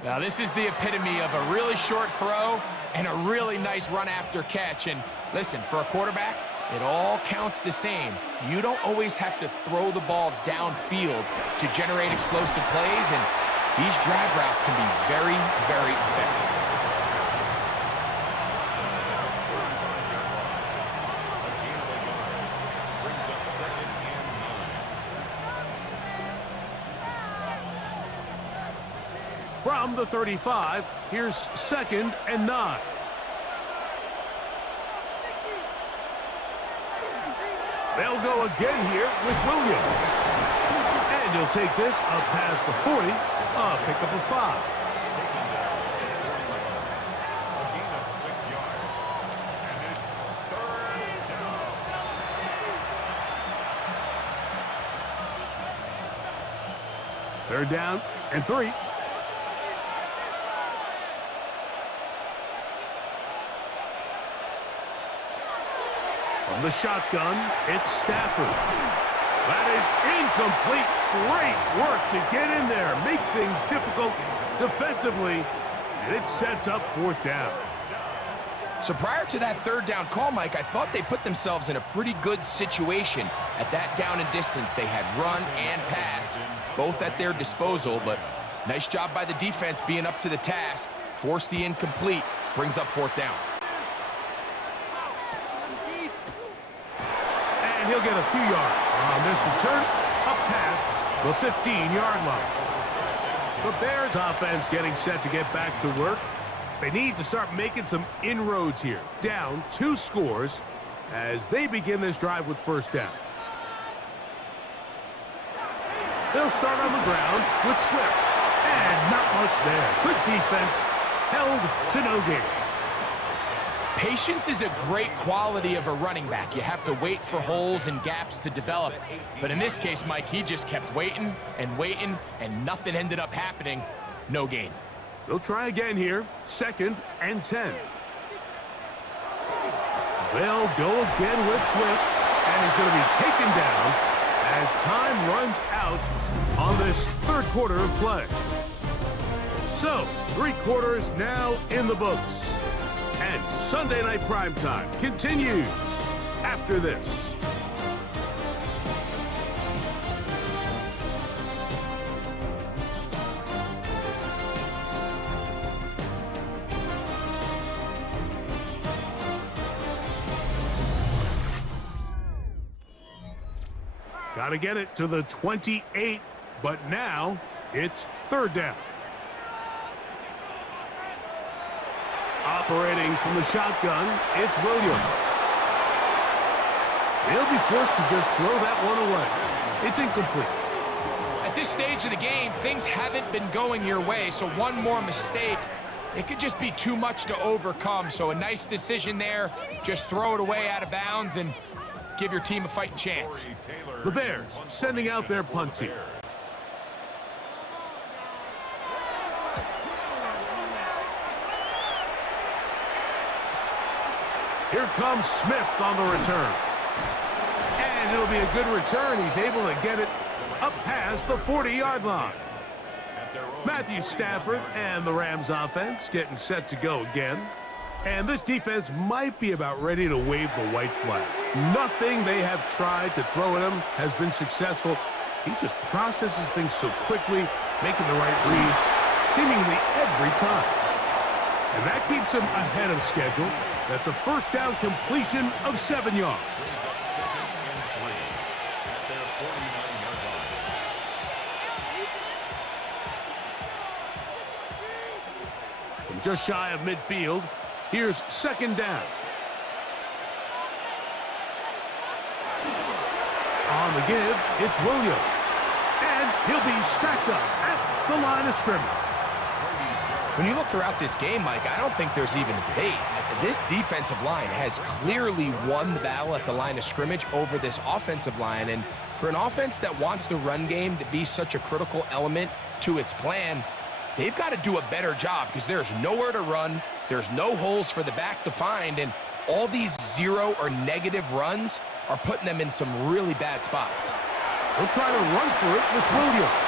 Now, this is the epitome of a really short throw and a really nice run after catch. And listen, for a quarterback, it all counts the same. You don't always have to throw the ball downfield to generate explosive plays, and these drag routes can be very, very effective. Brings up second and 9. From the 35, here's second and 9. They'll go again here with Williams. And he'll take this up past the 40, pick up a 5. A gain of 6 yards. And it's third down. Third down and 3. From the shotgun, it's Stafford. That is incomplete. Great work to get in there, make things difficult defensively, and it sets up fourth down. So prior to that third down call, Mike, I thought they put themselves in a pretty good situation at that down and distance. They had run and pass, both at their disposal, but nice job by the defense being up to the task. Force the incomplete, brings up fourth down. And he'll get a few yards on this return, up past the 15-yard line. The Bears offense getting set to get back to work. They need to start making some inroads here. Down 2 scores as they begin this drive with first down. They'll start on the ground with Swift. And not much there. Good defense, held to no gain. Patience is a great quality of a running back. You have to wait for holes and gaps to develop. But in this case, Mike, he just kept waiting, and nothing ended up happening. No gain. They'll try again here. Second and 10. They'll go again with Swift, and he's going to be taken down as time runs out on this third quarter of play. So, 3 quarters now in the books. And Sunday Night Primetime continues after this. Got to get it to the 28, but now it's third down. Operating from the shotgun, it's Williams. He'll be forced to just throw that one away. It's incomplete. At this stage of the game, things haven't been going your way, so one more mistake, it could just be too much to overcome. So a nice decision there. Just throw it away out of bounds and give your team a fighting chance. The Bears sending out their punt team. Here comes Smith on the return. And it'll be a good return. He's able to get it up past the 40-yard line. Matthew Stafford and the Rams offense getting set to go again. And this defense might be about ready to wave the white flag. Nothing they have tried to throw at him has been successful. He just processes things so quickly, making the right read seemingly every time. And that keeps him ahead of schedule. That's a first down completion of 7 yards. From just shy of midfield, here's second down. On the give, it's Williams. And he'll be stacked up at the line of scrimmage. When you look throughout this game, Mike, I don't think there's even a debate. This defensive line has clearly won the battle at the line of scrimmage over this offensive line. And for an offense that wants the run game to be such a critical element to its plan, they've got to do a better job because there's nowhere to run. There's no holes for the back to find. And all these zero or negative runs are putting them in some really bad spots. They'll try to run for it with Williams.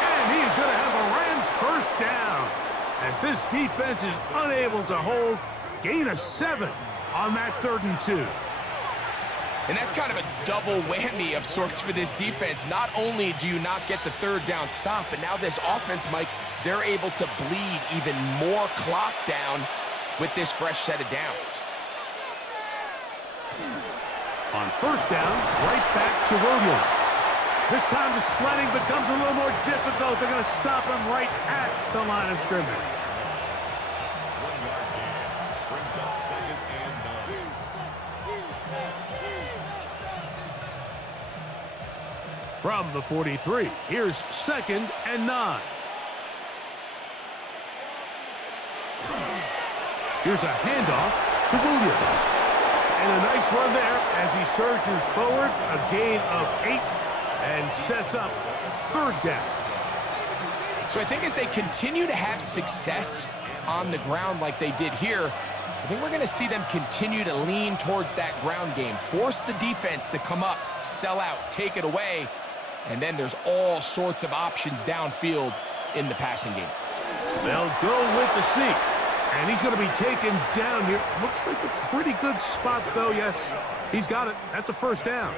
And he's going to have a Rams first down, as this defense is unable to hold. Gain of 7 on that 3rd and 2. And that's kind of a double whammy of sorts for this defense. Not only do you not get the 3rd down stop, but now this offense, Mike, they're able to bleed even more clock down with this fresh set of downs. On first down, right back to Williams. This time the sledding becomes a little more difficult. They're going to stop him right at the line of scrimmage. 1 yard gain brings up 2nd and 9. From the 43, here's 2nd and 9. Here's a handoff to Williams. And a nice run there as he surges forward, a gain of 8, and sets up 3rd down. So I think as they continue to have success on the ground like they did here, I think we're going to see them continue to lean towards that ground game, force the defense to come up, sell out, take it away, and then there's all sorts of options downfield in the passing game. They'll go with the sneak. And he's going to be taken down here. Looks like a pretty good spot, though. Yes, he's got it. That's a first down.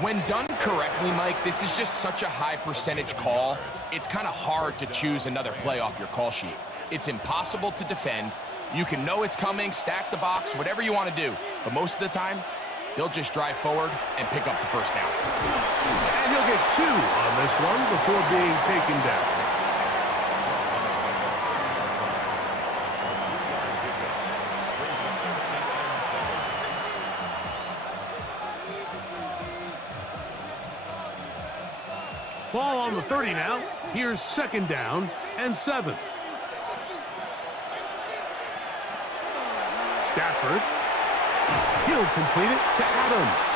When done correctly, Mike, this is just such a high percentage call. It's kind of hard to choose another play off your call sheet. It's impossible to defend. You can know it's coming, stack the box, whatever you want to do. But most of the time, they'll just drive forward and pick up the first down. And he'll get 2 on this one before being taken down. Ball on the 30 now. Here's 2nd down and 7. Stafford. He'll complete it to Adams.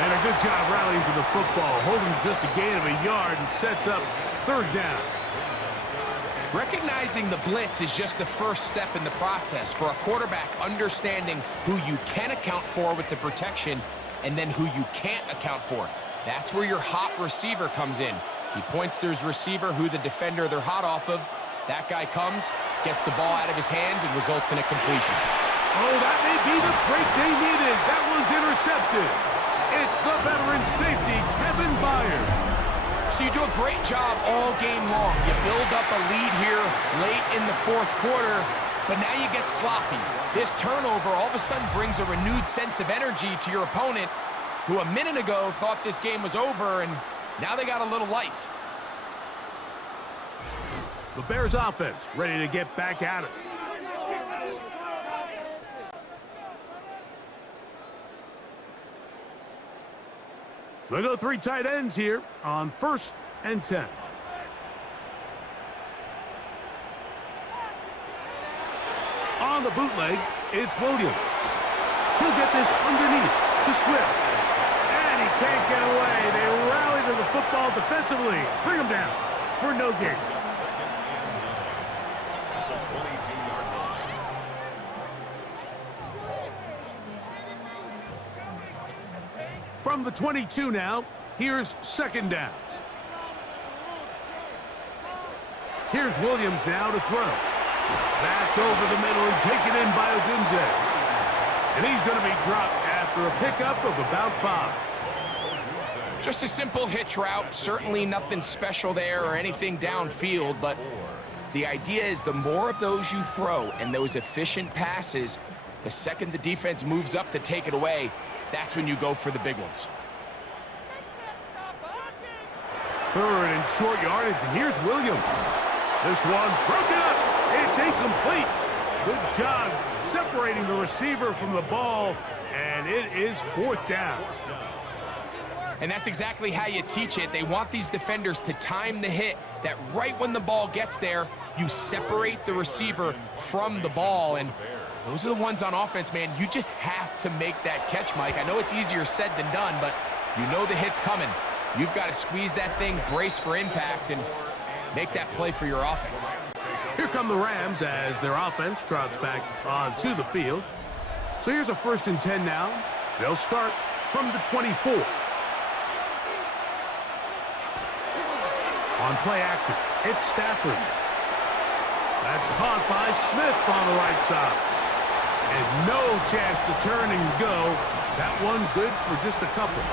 And a good job rallying to the football, holding just a gain of a yard and sets up 3rd down. Recognizing the blitz is just the first step in the process for a quarterback, understanding who you can account for with the protection and then who you can't account for. That's where your hot receiver comes in. He points to his receiver, who the defender they're hot off of. That guy comes, gets the ball out of his hand, and results in a completion. Oh, that may be the break they needed. That one's intercepted. It's the veteran safety, Kevin Byard. So you do a great job all game long. You build up a lead here late in the 4th quarter, but now you get sloppy. This turnover all of a sudden brings a renewed sense of energy to your opponent, who a minute ago thought this game was over, and now they got a little life. The Bears offense ready to get back at it. They'll go 3 tight ends here on 1st and 10. the bootleg, it's Williams. He'll get this underneath to Swift. And he can't get away. They rally to the football defensively. Bring him down for no gain. From the 22 now, here's second down. Here's Williams now to throw. That's over the middle and taken in by Odunze. And he's going to be dropped after a pickup of about 5. Just a simple hitch route. Certainly nothing special there or anything downfield, but the idea is the more of those you throw and those efficient passes, the second the defense moves up to take it away, that's when you go for the big ones. Third and short yardage, and here's Williams. This one broken up. It's incomplete. Good job separating the receiver from the ball, and it is fourth down. And that's exactly how you teach it. They want these defenders to time the hit, that right when the ball gets there, you separate the receiver from the ball. And those are the ones on offense, man. You just have to make that catch, Mike. I know it's easier said than done, but you know the hit's coming. You've got to squeeze that thing, brace for impact, and make that play for your offense. Here come the Rams as their offense trots back onto the field. So here's a 1st and 10 now. They'll start from the 24. On play action, it's Stafford. That's caught by Smith on the right side. And no chance to turn and go. That one good for just a couple.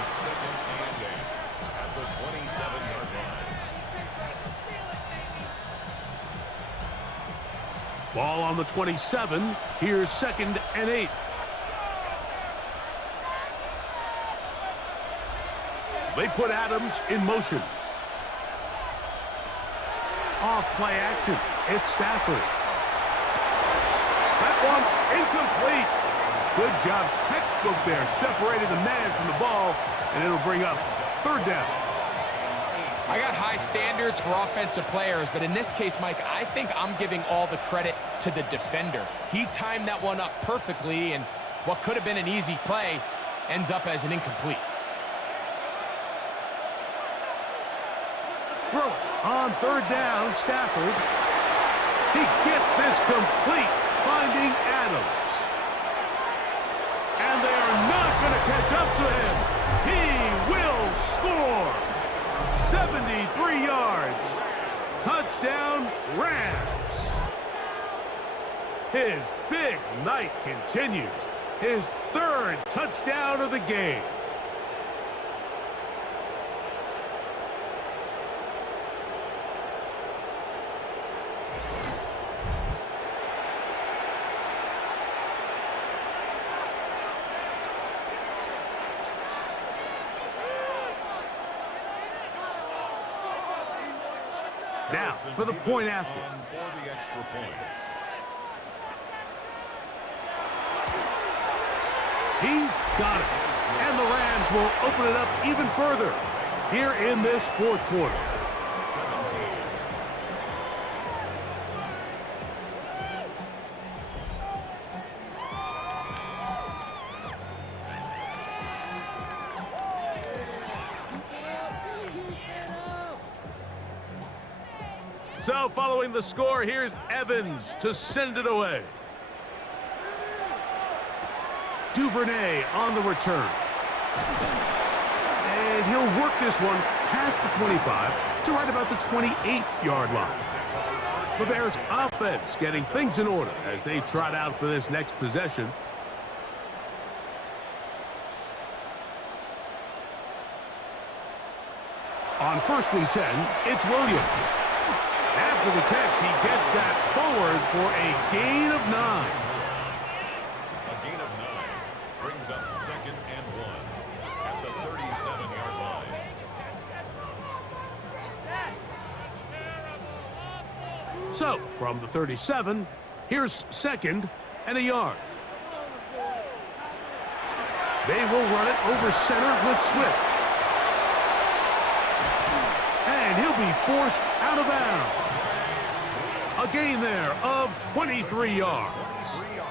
It's second and 8 at the 27-yard line. Ball on the 27. Here's 2nd and 8. They put Adams in motion. Off play action. It's Stafford. That one incomplete. Good job. Textbook there. Separated the man from the ball, and it'll bring up 3rd down. I got high standards for offensive players, but in this case, Mike, I think I'm giving all the credit to the defender. He timed that one up perfectly, and what could have been an easy play ends up as an incomplete. Throw it on 3rd down, Stafford. He gets this complete, finding Adams. And they are not going to catch up to him. He will score. 73 yards. Touchdown, Rams. His big night continues. His 3rd touchdown of the game. Now, for the point after. For the extra point. He's got it. And the Rams will open it up even further here in this 4th quarter. 17. So following the score, here's Evans to send it away. Duvernay on the return. And he'll work this one past the 25 to right about the 28-yard line. The Bears offense getting things in order as they trot out for this next possession. On 1st and 10, it's Williams. After the catch, he gets that forward for a gain of 9. A gain of 9 brings up 2nd and 1 at the 37-yard line. So, from the 37, here's 2nd and a yard. They will run it over center with Swift. And he'll be forced out of bounds. A A gain there of 23 yards.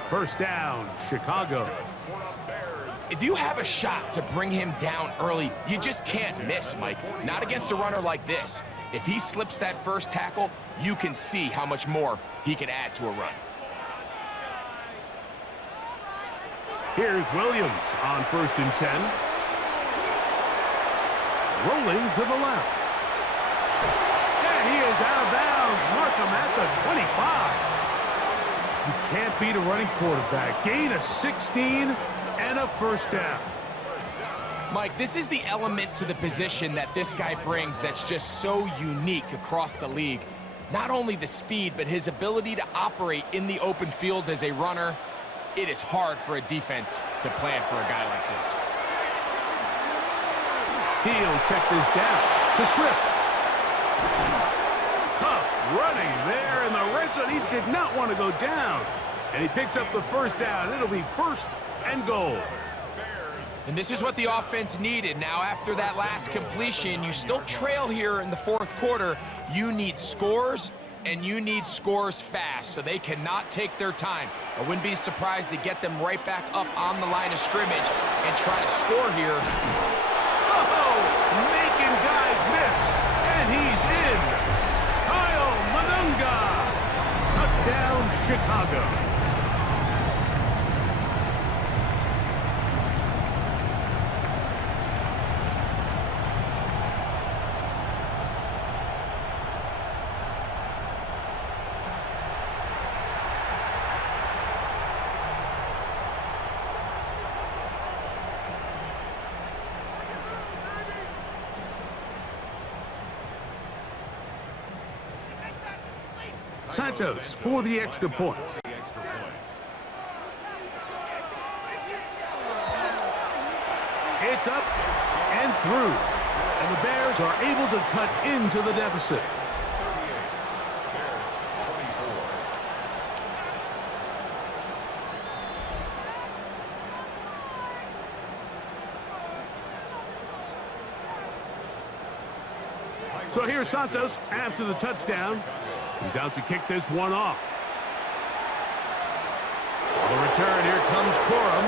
First down, Chicago. If you have a shot to bring him down early, you just can't miss, Mike. Not against a runner like this. If he slips that first tackle, you can see how much more he can add to a run. Here's Williams on 1st and 10. Rolling to the left. And he is out of bounds. Mark him at the 25. You can't beat a running quarterback. Gain of 16 and a first down. Mike, this is the element to the position that this guy brings that's just so unique across the league. Not only the speed, but his ability to operate in the open field as a runner. It is hard for a defense to plan for a guy like this. He'll check this down to Swift. Tough running there in the red zone. He did not want to go down. And he picks up the first down. It'll be 1st and goal. And this is what the offense needed. Now, after that last completion, you still trail here in the 4th quarter. You need scores, and you need scores fast, so they cannot take their time. I wouldn't be surprised to get them right back up on the line of scrimmage and try to score here. Oh, making guys miss, and he's in. Kyle Manunga. Touchdown, Chicago. Santos for the extra point. It's up and through. And the Bears are able to cut into the deficit. So here's Santos after the touchdown. He's out to kick this one off. On the return, here comes Corum.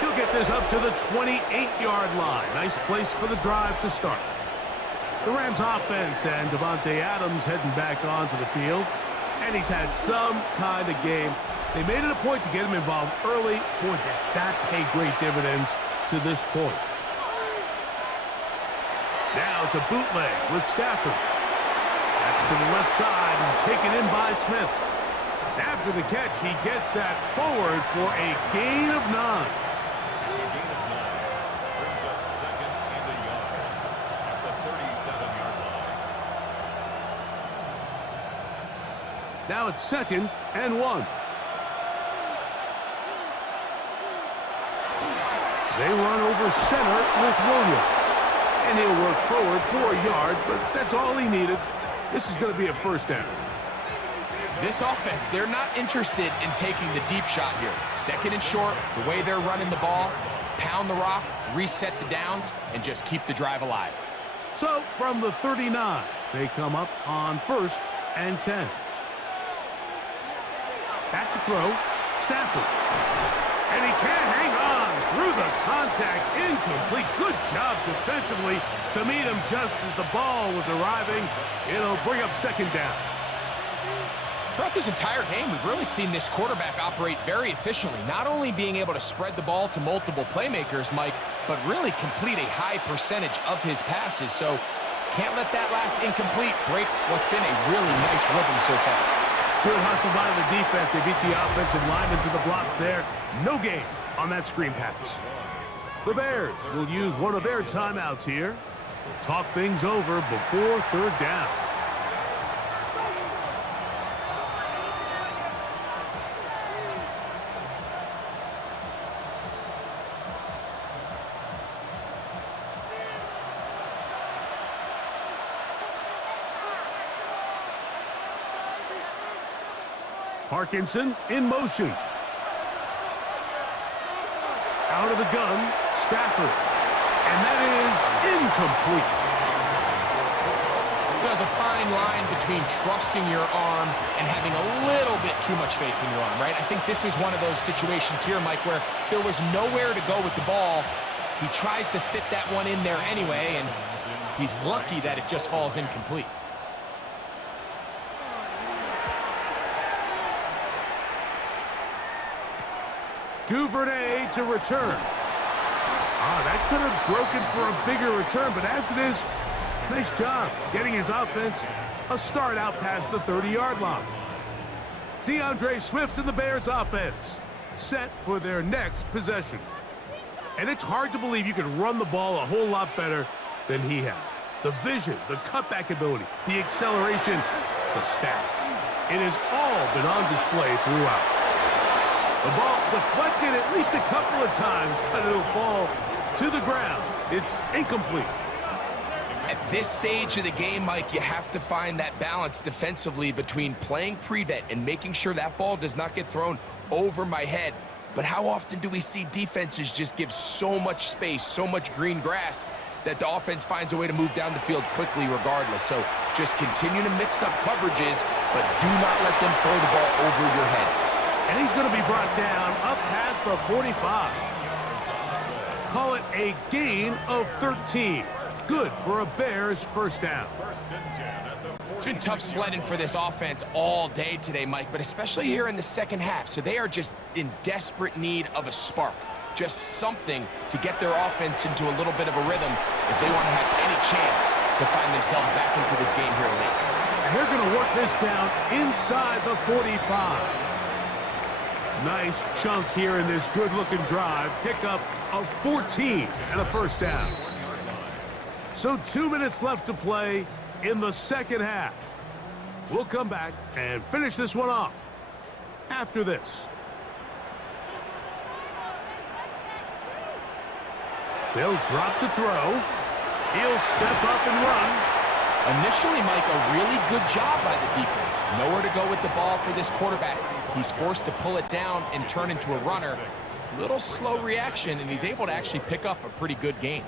He'll get this up to the 28-yard line. Nice place for the drive to start. The Rams offense and Davante Adams heading back onto the field. And he's had some kind of game. They made it a point to get him involved early. Boy, did that pay great dividends to this point. Now it's a bootleg with Stafford. That's to the left side and taken in by Smith. After the catch, he gets that forward for a gain of 9. It's a gain of 9. Brings up 2nd and a yard at the 37-yard line. Now it's 2nd and 1. They run over center with Williams. And he'll work forward for a yard, but that's all he needed. This is going to be a first down. This offense, they're not interested in taking the deep shot here. 2nd and short, the way they're running the ball, pound the rock, reset the downs, and just keep the drive alive. So from the 39, they come up on 1st and 10. Back to throw, Stafford. And he can't hang on through the contact, incomplete. Good job defensively to meet him just as the ball was arriving. It'll bring up 2nd down. Throughout this entire game, we've really seen this quarterback operate very efficiently, not only being able to spread the ball to multiple playmakers, Mike, but really complete a high percentage of his passes. So can't let that last incomplete break what's been a really nice rhythm so far. Good hustle by the defense. They beat the offensive lineman to the blocks there. No gain on that screen pass. The Bears will use one of their timeouts here. We'll talk things over before 3rd down. Parkinson in motion. Out of the gun, Stafford. And that is incomplete. does a fine line between trusting your arm and having a little bit too much faith in your arm, right? I think this is one of those situations here, Mike, where there was nowhere to go with the ball. He tries to fit that one in there anyway, and he's lucky that it just falls incomplete. Duvernay to return. That could have broken for a bigger return, but as it is, nice job getting his offense a start out past the 30-yard line. DeAndre Swift and the Bears offense set for their next possession. And it's hard to believe you can run the ball a whole lot better than he has. The vision, the cutback ability, the acceleration, the stats. It has all been on display throughout. The ball deflected at least a couple of times, but it'll fall to the ground. It's incomplete. At this stage of the game, Mike, you have to find that balance defensively between playing prevent and making sure that ball does not get thrown over my head. But how often do we see defenses just give so much space, so much green grass, that the offense finds a way to move down the field quickly regardless? So just continue to mix up coverages, but do not let them throw the ball over your head. And he's going to be brought down up past the 45. Call it a gain of 13. Good for a Bears first down. It's been tough sledding for this offense all day today, Mike, but especially here in the second half. So they are just in desperate need of a spark, just something to get their offense into a little bit of a rhythm if they want to have any chance to find themselves back into this game here late. And they're going to work this down inside the 45. Nice chunk here in this good-looking drive. Pick up of 14 and a first down. So 2 minutes left to play in the second half. We'll come back and finish this one off after this. They'll drop to throw. He'll step up and run. Initially, Mike, a really good job by the defense. Nowhere to go with the ball for this quarterback. He's forced to pull it down and turn into a runner. Little slow reaction, and he's able to actually pick up a pretty good gain.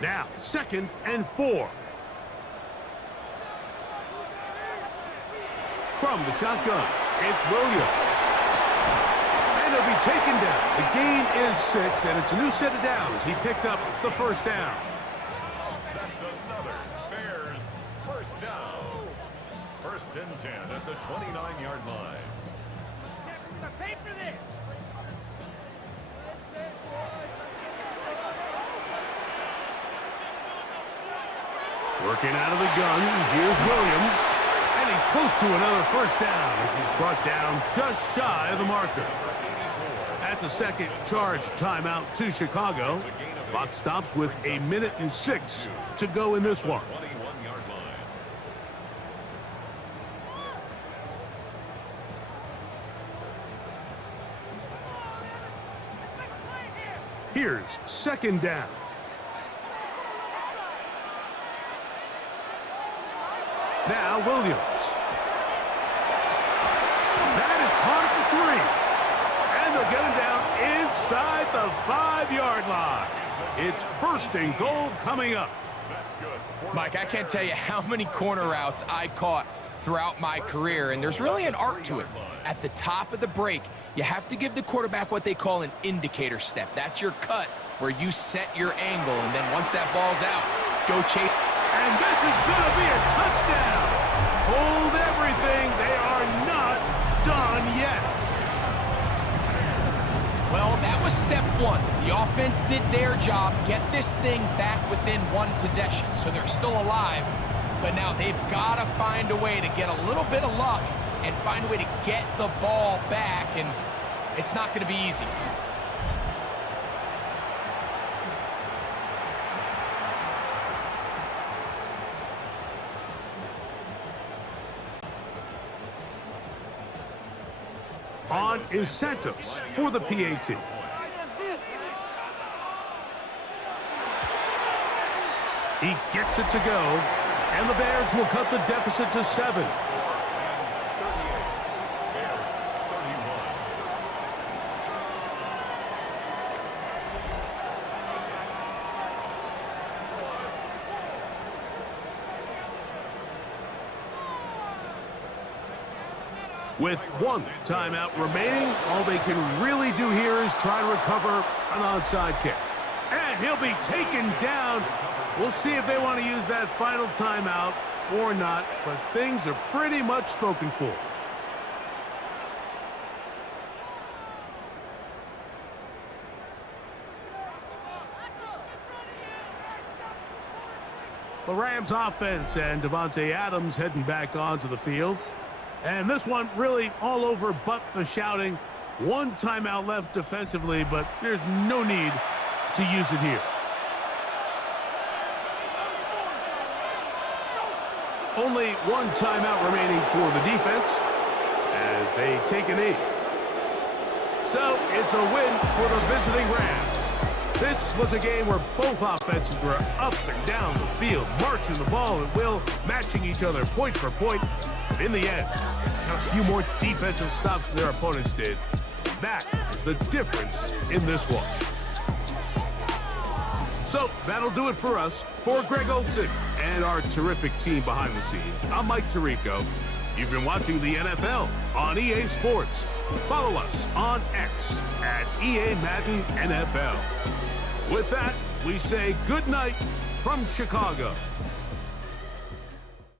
Now, 2nd and 4. From the shotgun, it's Williams. And he'll be taken down. The gain is 6, and it's a new set of downs. He picked up the first down. That's another Bears first down. 1st and 10 at the 29-yard line. Working out of the gun, here's Williams. And he's close to another first down as he's brought down just shy of the marker. That's a second charge timeout to Chicago. Clock stops with 1:06 to go in this one. 21-yard line. Here's 2nd down. Now Williams. That is caught at the 3. And they'll get him down inside the 5-yard line. It's 1st and goal coming up. That's good. Mike, I can't tell you how many corner routes I caught throughout my career, and there's really an art to it. At the top of the break, you have to give the quarterback what they call an indicator step. That's your cut where you set your angle, and then once that ball's out, go chase. And this is going to be a touchdown. Hold everything. They are not done yet. Well, that was step 1. The offense did their job, get this thing back within 1 possession, so they're still alive. But now they've got to find a way to get a little bit of luck and find a way to get the ball back, and it's not going to be easy. On is Santos for the PAT. He gets it to go, and the Bears will cut the deficit to 7. With one timeout remaining, all they can really do here is try to recover an onside kick. And he'll be taken down. We'll see if they want to use that final timeout or not, but things are pretty much spoken for. The Rams offense and Davante Adams heading back onto the field. And this one really all over but the shouting. One timeout left defensively, but there's no need to use it here. Only one timeout remaining for the defense as they take a knee. So it's a win for the visiting Rams. This was a game where both offenses were up and down the field, marching the ball at will, matching each other point for point. But in the end, got a few more defensive stops than their opponents did. That is the difference in this one. So that'll do it for us. For Greg Olson and our terrific team behind the scenes, I'm Mike Tirico. You've been watching the NFL on EA Sports. Follow us on X at EA Madden NFL. With that, we say good night from Chicago.